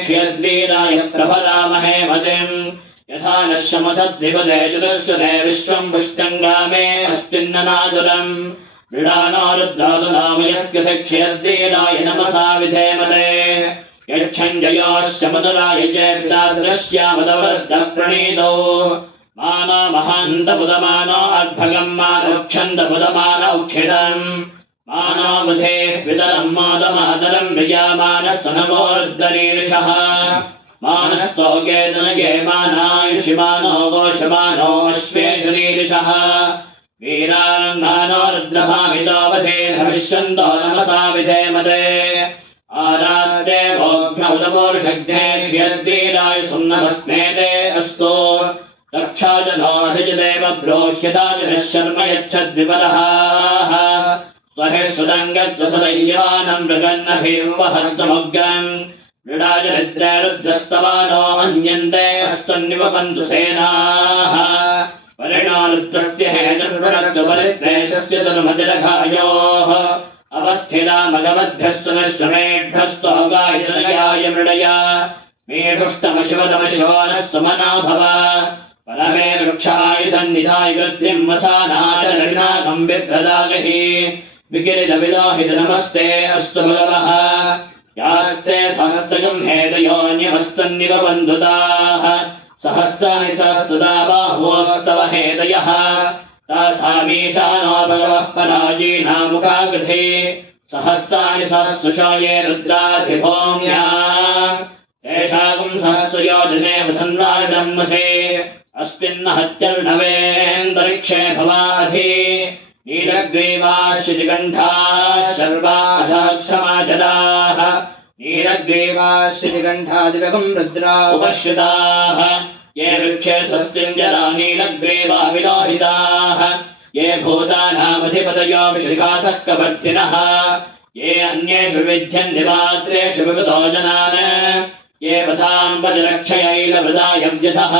क्षयद्वीराय प्रभरामहे मतिम् यथा नः शमसद्विपदे चतुष्वदे विश्वम् पुष्टङ्गामे अस्मिन्ननादुरम् मृडानो रुद्रादुनामयस्य क्षयद्वीराय नमसा विधेमते यच्छञ्जयोश्च मधुराय चेत्तादृश्यामदवर्धप्रणीतौ मानो महान्तपुदमानो अद्भगम् मानोक्षन्दपुदमानौक्षितम् मानो बुधेः वितरम् मोदमातरम् विजामानः सनमोर्धनीर्षः मानस्तोके तनये मानायुषिमानो गोषमानो अश्वेषुनीर्षः वीरान्नानो रुद्रभामितोऽवधे भविष्यन्तो नमसा विधेमते आराध्ये गोघ्नौतपोरुषग्ने क्षयद्वीराय सुम्नमस्नेते अस्तु रक्षा च नो हृजदेव ब्रोह्यता च नः शर्म यच्छद्विपरः स्वहेश्वरङ्गच्च सदैवानम् मृगन्नभिर्वहन्तमुग्रम् मृडा च निद्रे रुद्रस्तवानो अन्यन्ते हस्तन्निवपन्तु सेनाः परिणो रुद्रस्य हेतुर्वरद्वरित्रेशस्य तनुमतिरघायोः अवस्थिरा मगवद्भ्यस्तु नः श्रमेभ्यस्तोगायतनयाय मृडया मेढुष्टमशिवतमशिवो नः सुमना भव परमे वृक्षायुधन्निधाय वृद्धिम् वसानाचरणिनाकम् बिभ्रदागहि विकिरितविलोहित नमस्ते अस्तु भगवः यास्ते सहस्रगम् तासामीशानो भगवः पराजीनामुखाकृते सहस्राणि सहस्रुषो ये रुद्राधिभौम्या तेषाकुं सहस्रयोजने वसन्वार्णम्मसे अस्मिन्न हत्यर्णवेन्दरिक्षे भवाधि नीलग्रीवाश्रितिकण्ठाः शर्वाधाक्षमाचराः नीलग्रीवाश्रितिकण्ठादिवगं रुद्रा उपश्रिताः ये वृक्षे स्वस्मिञ्जरा नीलग्रीवा विलोहिताः ये भूतानामधिपतयो विश्रिकासः कवर्धिनः ये अन्येषु विध्यन्निपात्रेषु विगतो जनान् ये वधाम्बजरक्षयैलवृदायव्यथः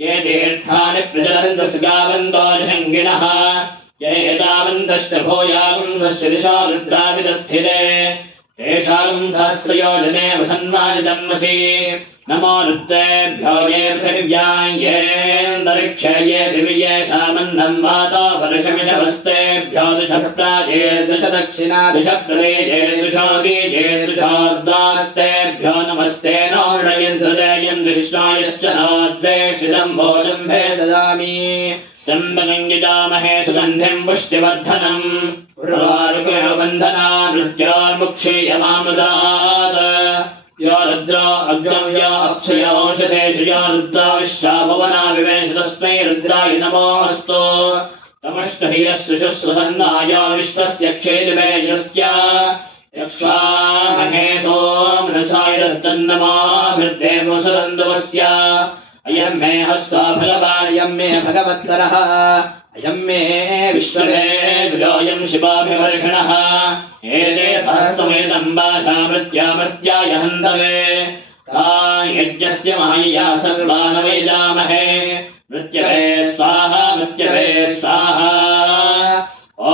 ये तीर्थानि प्रचलन्तस्गावन्तो जङ्गिनः ये एतावन्तश्च भूयागुंसश्च दिशो रुद्राविदस्थिरे तेषां सहस्रयोजने वसन्मानिदम्मसि नमो रुद्रेभ्यो ये पृथिव्यां येऽन्तरिक्षे ये दिवि येषामन्नं वातो वर्षमिषवस्तेभ्यो दश प्राचेर्दश दक्षिणा दश प्रदेशेर्दशो बीजेर्दशोर्द्वास्तेभ्यो नमस्ते नोर्णयन्द्रदेयं विष्णायश्च नोद्वेषितं भोजं भे ददामि त्र्यम्बकं सुगन्धिं पुष्टिवर्धनम् उर्वारुकबन्धना नृत्योर्मुक्षीयमामृतात् यो रुद्रो अग्रं यो अक्षय औषधेषु यो रुद्राविश्वाभवना विवेश तस्मै रुद्राय नमोऽस्तु तमष्टहियस्सुषुस्वधन्नाय विश्वस्य क्षेदिवेशस्य यक्ष्वामहे सोमनसाय दत्तन्नमा मृद्देवो सुरन्दवस्य अयं मे हस्ता भगवान् अयं मे भगवत्तरः अयं मे विश्ववेशोऽयं शिवाभिवर्षणः एते सहस्रमेतं बाधामृत्यामर्त्याय हन्तवे तान् यज्ञस्य मायया सर्वान् वैदामहे मृत्यवे स्वाहा मृत्यवे स्वाहा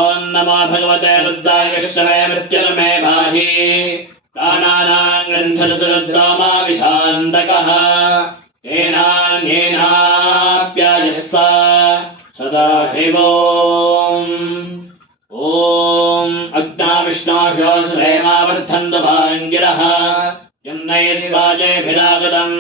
ॐ नमो भगवते रुद्राय विष्णवे मृत्युर्मे बाहि प्राणानां ग्रन्थरुद्रमा विशान्तकः येनान्येनाप्यायस्व सदाशिवोम् ॐ अग्नाविष्णोषोऽश्रेमावर्धन्तु भाङ्गिरः यम्नैर्वाजेभिरागतम्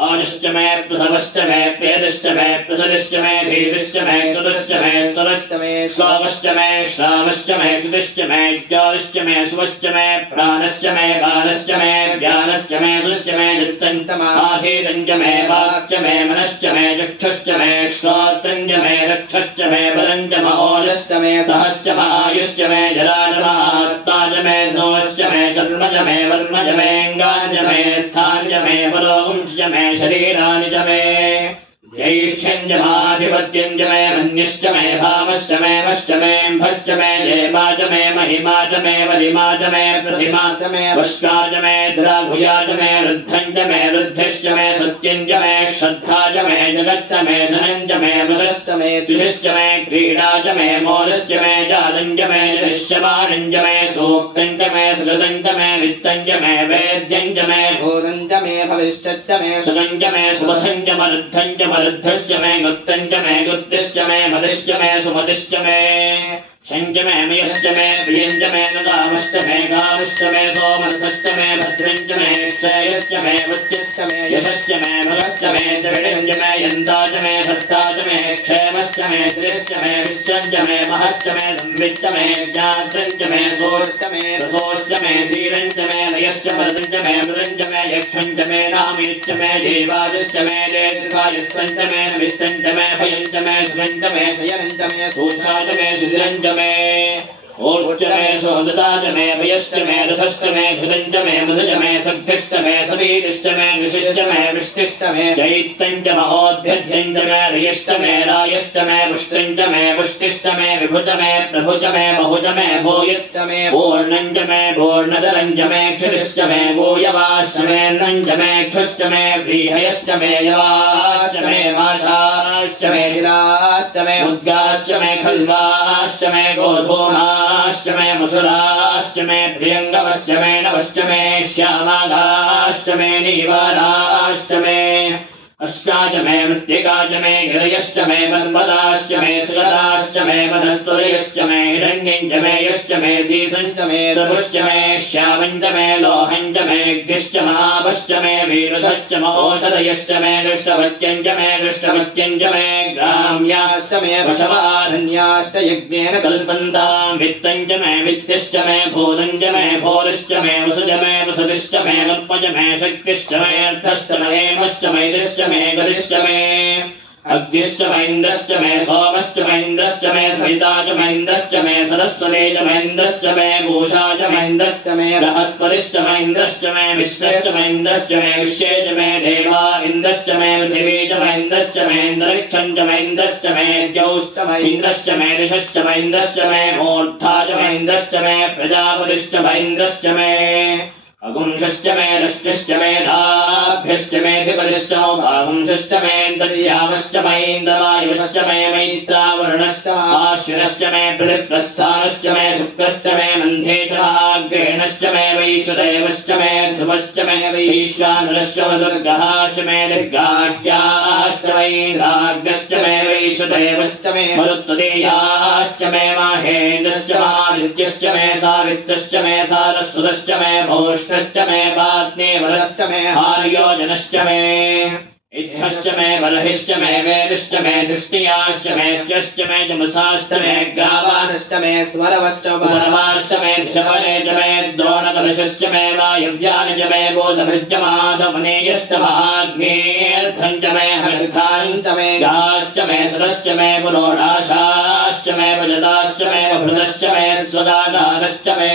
वाजश्च मे प्रसवश्च मे प्रेदश्च मे प्रसदिश्च मे धीरिश्च मे कृतश्च मे सरश्च मे श्वावश्च मे श्रावश्च मे श्रुतिश्च मे ज्ञानश्च मे सुवश्च मे प्राणश्च मे बाणश्च मे ज्ञानश्च मे सुश्च मे चित्तञ्च माधीतञ्च मे वाक्च मे मनश्च मे चक्षुश्च मे श्रोत्रञ्च मे रक्षश्च मे बलञ्च महोजश्च मे सहश्च आयुश्च मे जराजमात्मा च मे दोश्च मे शर्म च मे वर्म च मेऽङ्गानि च मे स्थानि च मे परोगुंश्च च मे शरीराणि च मे ज्यैष्ठ्यं च माधिपत्यं च मे मन्यश्च मे भावश्च मे वश्च मे म्भश्च मे जयमा च मे महिमा च मे वलिमा च मे प्रतिमा च मे वश्वा च मे द्राभुजा च मे वृद्धं च मे वृद्धिश्च मे सत्यं च मे श्रद्धा च मे जगच्च मे धनं च मे वृषश्च मे तुषश्च मे क्रीडा च मे मोदश्च मे जातं च मे दृश्यमानं च मे सूक्तं च मे सुकृतं च मे वित्तं च मे वेद्यं च मे भूतं च मे भविष्यच्च मे सुखं च मे सुमथं च मरुद्धं च मरुद्धश्च मे गुप्तं च मे गुप्तिश्च मे मदिश्च मे सुमतिश्च मे शञ्च मे मयश्च मे प्रियं च मे नगामश्च मे गामश्च मे सोमरथश्च मे भद्रं च मे श्रेयश्च मे वृत्यश्च मे यशश्च मे भगश्च मे द्रविडं च मे यन्ता च मे भक्ता च मे क्षेमश्च मे श्रियश्च मे विश्वं च मे महश्च मे संविच्च मे ज्ञात्रं च मे सोश्च मे रसोश्च मे धीरं च मे लयश्च भरतं च मे मृदं च मे यक्षं च मे नामीश्च मे देवादिश्च मे देवायत्वं च मे नमिष्टं च मे भयं च मे सुखं च मे शयनं च मे सूषा च मे सुधिरं च मे ऊर्च मे सोदता च मे भयश्च मे रसश्च मे घृतं च मे मधुच मे सद्भिश्च मे सवीतिश्च मे ऋषिश्च मे वृष्टिश्च मे जैत्तं च महोद्भ्यध्यं च मे रयश्च मे रायश्च मे पुष्टं च मे पुष्टिश्च मे विभुच मे प्रभुच मे बहुच मे भूयश्च मे पूर्णं च मे पूर्णधरं च मे क्षुतिश्च मे भूयवाश्च मे नं च मे क्षुश्च मे व्रीहयश्च मे यवाश्च मे माषाश्च मे गिराश्च मे मुद्गाश्च मे खल्वाश्च मे गोधूमाश्च मे मुसुराश्च मे प्रियङ्गवश्च मे नवश्च मे श्यामागाश्च मे नीवाराश्च मे अश्का च मे मृत्तिका च मे हृदयश्च मे पर्वताश्च मे सुगताश्च मे वनस्पतयश्च मे हिरण्यं च मे यश्च मे सीसं च मे प्रभुश्च मे श्यामं च मे लोहं च मे अग्निश्च महावश्च मे वीरुधश्च महोषधयश्च मे दृष्टपत्यं च मे दृष्टपत्यं च मे ग्राम्याश्च मे वशवारण्याश्च यज्ञेन कल्पन्ताम् वित्तं च मे वित्तिश्च मे भूतं च मे भूरिश्च मे वसुज मे वसतिश्च मे कर्मज मे शक्तिश्च मे अर्थश्च मे हेमश्च मैदिश्च मे गतिश्च मे अग्निश्च मैन्द्रश्च मे सोमश्च मैन्द्रश्च मे सविता च मैन्द्रश्च मे सरस्वती च मैन्द्रश्च मे भूषा च मैन्द्रश्च मे बृहस्पतिश्च मैन्द्रश्च मे विश्वश्च मैन्द्रश्च मे विश्वे च मे देवा इन्द्रश्च मे पृथिवी च मैन्द्रश्च मे अन्तरिक्षं च मैन्द्रश्च मे द्यौश्च मैन्द्रश्च मे दिशश्च मैन्द्रश्च मे मूर्धा च मैन्द्रश्च मे प्रजापतिश्च मैन्द्रश्च मे अगुंशश्च मे रश्चिश्च मे धाभ्यश्च मे धिपतिश्च मौघागुंशश्च मे दर्यावश्च मैन्द्रवायुश्च मे मैत्रावरुणश्च आश्विनश्च मे प्रलिप्रस्थानश्च मे शुक्रश्च मे मन्थे च आग्रेणश्च मे वैश्वदेवश्च मे ध्रुवश्च मे वैश्वानरश्च दुर्गहाश्च मे दुर्गाह्याश्च मैन्द्राग्रश्च मे वैश्वदेवश्च मे मरुत्तदेयाश्च मे माहेन्द्रश्च मादित्यश्च मे सावित्रश्च मे सारस्वतश्च मे भौष्णश्च मे पात्नेवरश्च मे हार्योजनश्च मे इद्धश्च मे बर्हिश्च मे वेदिश्च मे धृष्टियाश्च मे स्यश्च मे जमसाश्च मे ग्रावानश्च मे स्वरवश्च वरवाश्च मे धृषपने च मे द्रोणकलशश्च मे वायव्यानि च मे बोधभृश्च माधवनेयश्च महाग्नेऽर्धं च मे हरिथां च मे गाश्च मे सरश्च मे पुरोडाशाश्च मे वजदाश्च मे वभृतश्च मे स्वगाधारश्च मे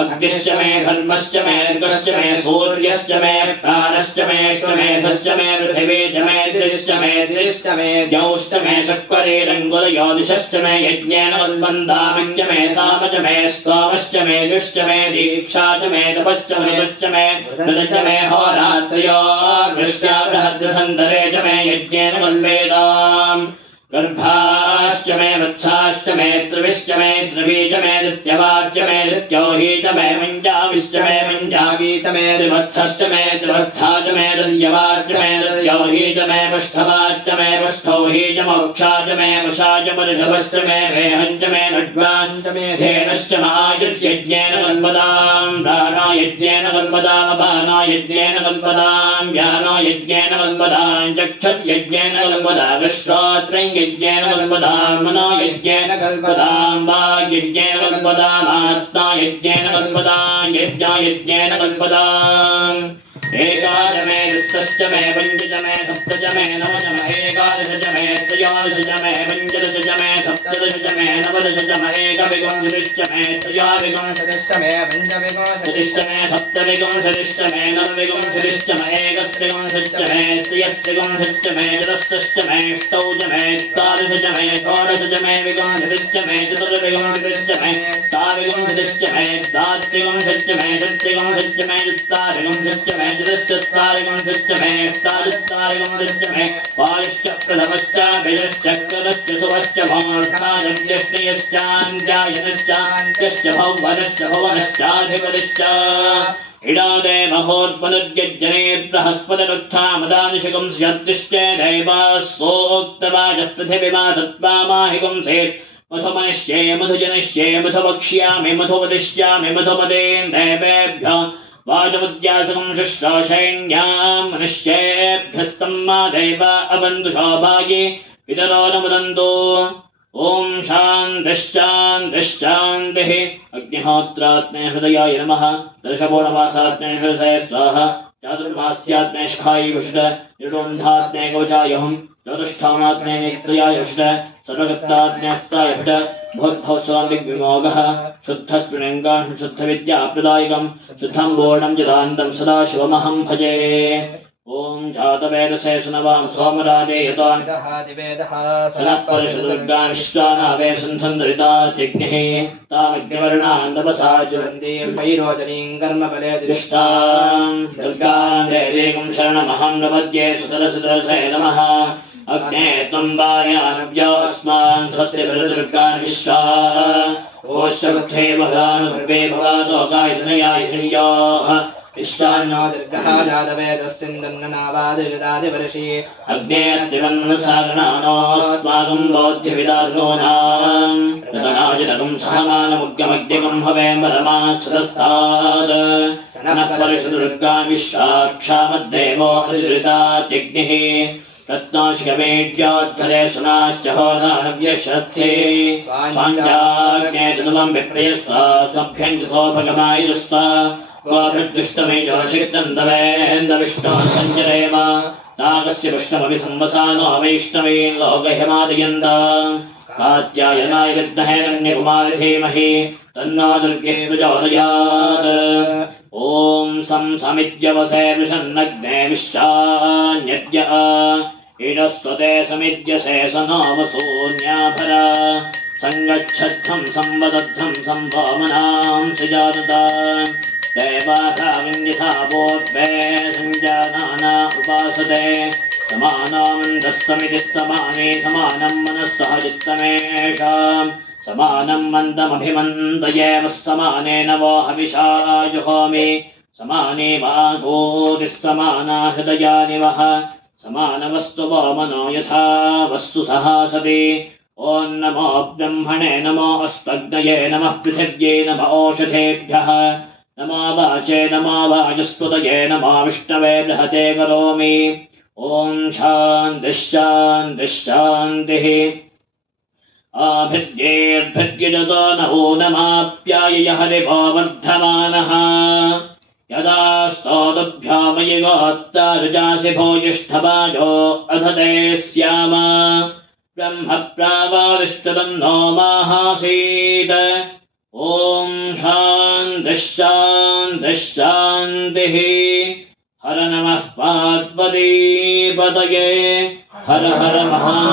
अग्निश्च मे धर्मश्च मे अर्कश्च मे सूर्यश्च मे प्राणश्च मे श्वमेधश्च मे पृथिवी च मे दिश्च मे द्यौश्च मे शक्वरेरङ्गुलयोदिशश्च मे यज्ञेन वन्दामिञ्च मे साम च मे स्तोमश्च मे दुश्च मे दीक्षा च मे तपश्च मृतश्च मे मृतश्च मे होरात्रयोर्वृष्ट्या बृहद्रसन्दरे च मे यज्ञेन वन्वेदाम् गर्भाश्च मे वत्साश्च मे त्रिविश्च मे त्रिवी च मे दित्यवाच्च मे दित्योही च मे मञ्जाविश्च मे मञ्जावी च मे त्रिवत्सश्च मे त्रिवत्सा च मे दिव्यवाच्च मे दिव्योही च मे पष्ठवाच्च मे पष्ठौही च मोक्षा च मे वशा च मरुधवश्च मे वेहं च मे नड्वान् च मे धेनश्च महायुर्यज्ञेन वल्पदाम् प्राणो यज्ञेन वल्पदाम् अपानो यज्ञेन वल्पदाम् व्यानो यज्ञेन वल्पदाम् चक्षुर्यज्ञेन वल्पदाम् श्रोत्रं यज्ञेन वल्पदाम् मनो यज्ञेन कल्पदाम् वाग्यज्ञेन वल्पदाम् आत्मा यज्ञेन वल्पदाम् यज्ञो यज्ञेन वल्पदाम् एकादश मे दशश्च मे पञ्चदश मे सप्तदश मे नवदश मे एकादश मे त्रयोदश मे पञ्चदश मे सप्तदश मे नवदश मे एकविंशतिश्च मे त्रयोविंशतिश्च मे पञ्चविंशतिश्च मे सप्तविंशतिश्च मे नवविंशतिश्च मे एकत्रिंशतिश्च मे त्रयस्त्रिंशतिश्च मे चतुष्टश्च मे अष्टौ मे एकादश मे षोडश मे विंशतिश्च मे चतुर्विंशतिश्च मे सप्ताविंशतिश्च मे सात्विंशतिश्च मे षट्त्रिंशतिश्च मे चत्वारिंशतिश्च मे चतुश्चत्वारिंशतिश्च मे अष्टादशत्वारिंशतिश्च मे पायश्च प्रथमश्च बीजश्च कृतश्च सुवश्च भौमश्चायश्चान्त्यायनश्चान्त्यश्च भौवनश्च भुवनश्चाधिपतिश्च इडादे महोत्पनुद्यज्जने बृहस्पतिरुत्थामदानिशकं स्यत्तिष्ठे दैवास्सोक्तवाजस्पृथिविमा तत्त्वामाहिकं सेत् मधुमनिष्ये मधुजनिष्ये मधुवक्ष्यामि मधुवदिष्यामि मधुमदेन देवेभ्यः वाजमुद्यासकं शुश्रूषैण्यां मनुष्येभ्यस्तं मा देव अवन्तु सौभाग्ये पितरो न मुदन्तु ॐ शान्तिश्शान्तिश्शान्तिः अग्निहोत्रात्मे हृदयाय नमः दर्शपूर्णमासात्मे हृदये स्वाहा चातुर्मास्यात्मे शिखाय विष्ट निर्बन्धात्मे कवचायहं चतुष्ठामात्मे नेत्रयाय विष्ट सर्वगत्तात्म्यस्ताय भट भूर्भुवस्वामिग्विमोघः शुद्धस्फुलिङ्गान् शुद्धविद्याप्रदायकं शुद्धं पूर्णं चिदान्तं सदाशिवमहं भजे ॐ जातवेदसे सुनवां सोमराजे यतोऽनिदः सनः परशुदुर्गानिष्टानावे सन्धन्दरितात्यग्निः तामग्निवर्णान् तपसा ज्वलन्तीं वैरोचनीं कर्मफले दिष्टां दुर्गां देवीं शरणमहं प्रपद्ये सुतरसुतरसे नमः अग्ने त्वं वार्यानव्योऽस्मान् स्वस्ति दुर्गान् विश्वा ओष्टवृद्धे भगानुर्वे भगातो गायतनयाय श्रियोः इष्टान्नो दुर्गः जातवेदस्तिन्दन्ननावादिजदादिवर्षि अग्नेऽत्रिवन्नसागणानोऽस्माकं बोध्यविदार्गोनाम् रतनाजिनकं सहमानमुग्गमग्निकं हवेम परमात्सुतस्तात् सनः परशुदुर्गान् विश्वाक्षामद्देवो अधिदृतात्यग्निः रत्नाशिकमेड्योत्करे सुनाश्च होदानव्यश्रत्से स्वाञ्जाग्ने तनुवं विप्रयस्व सभ्यं च सौभगमायुस्व गोभृद्दुष्टमे जोषितन्दवेन्दविष्णोन् सञ्जरेम नागस्य विष्णुमपि संवसानो वैष्णवीन् लोकह्यमादयन्त कात्यायनाय विद्महे कन्याकुमारी धीमहि तन्नो दुर्गे प्रचोदयात् ॐ सं समिद्यवसे विषन्नग्ने विश्चान्यद्य ईडस्वते समिद्यसे स नामसून्याभर सङ्गच्छद्धं संवदद्धं सम्भोमनां सुजानता दैवाधाविन्यथा बोद्वे सञ्जानाना उपासते समानामन्दस्तमिति समाने समानं मनस्सह चित्तमेषाम् समानं मन्दमभिमन्दयेव समानेन वो हविषा जुहोमि समाने वागोरिः समाना हृदयानि वः समानवस्तु वो मनो यथा वस्तु सहासति ॐ नमो ब्रह्मणे नमो अस्मग्नये नमः पृथिव्यै नमः ओषधेभ्यः नमो वाचे नमो वायुस्तुतये नमो विष्णवे बृहते करोमि ॐ शान्तिः शान्तिः शान्तिः आभिद्येर्भिद्यजतो नभो नमाप्यायय हरिवो वर्धमानः यदा स्तोतुभ्यामयि गोत्तारुजासि भूयिष्ठवाजो अधते स्याम ब्रह्म प्रावादिष्टदन्नो माहासीत् ॐ शान्तिः शान्तिः शान्तिः हर नमः पार्वतीपतये हर हर महादेव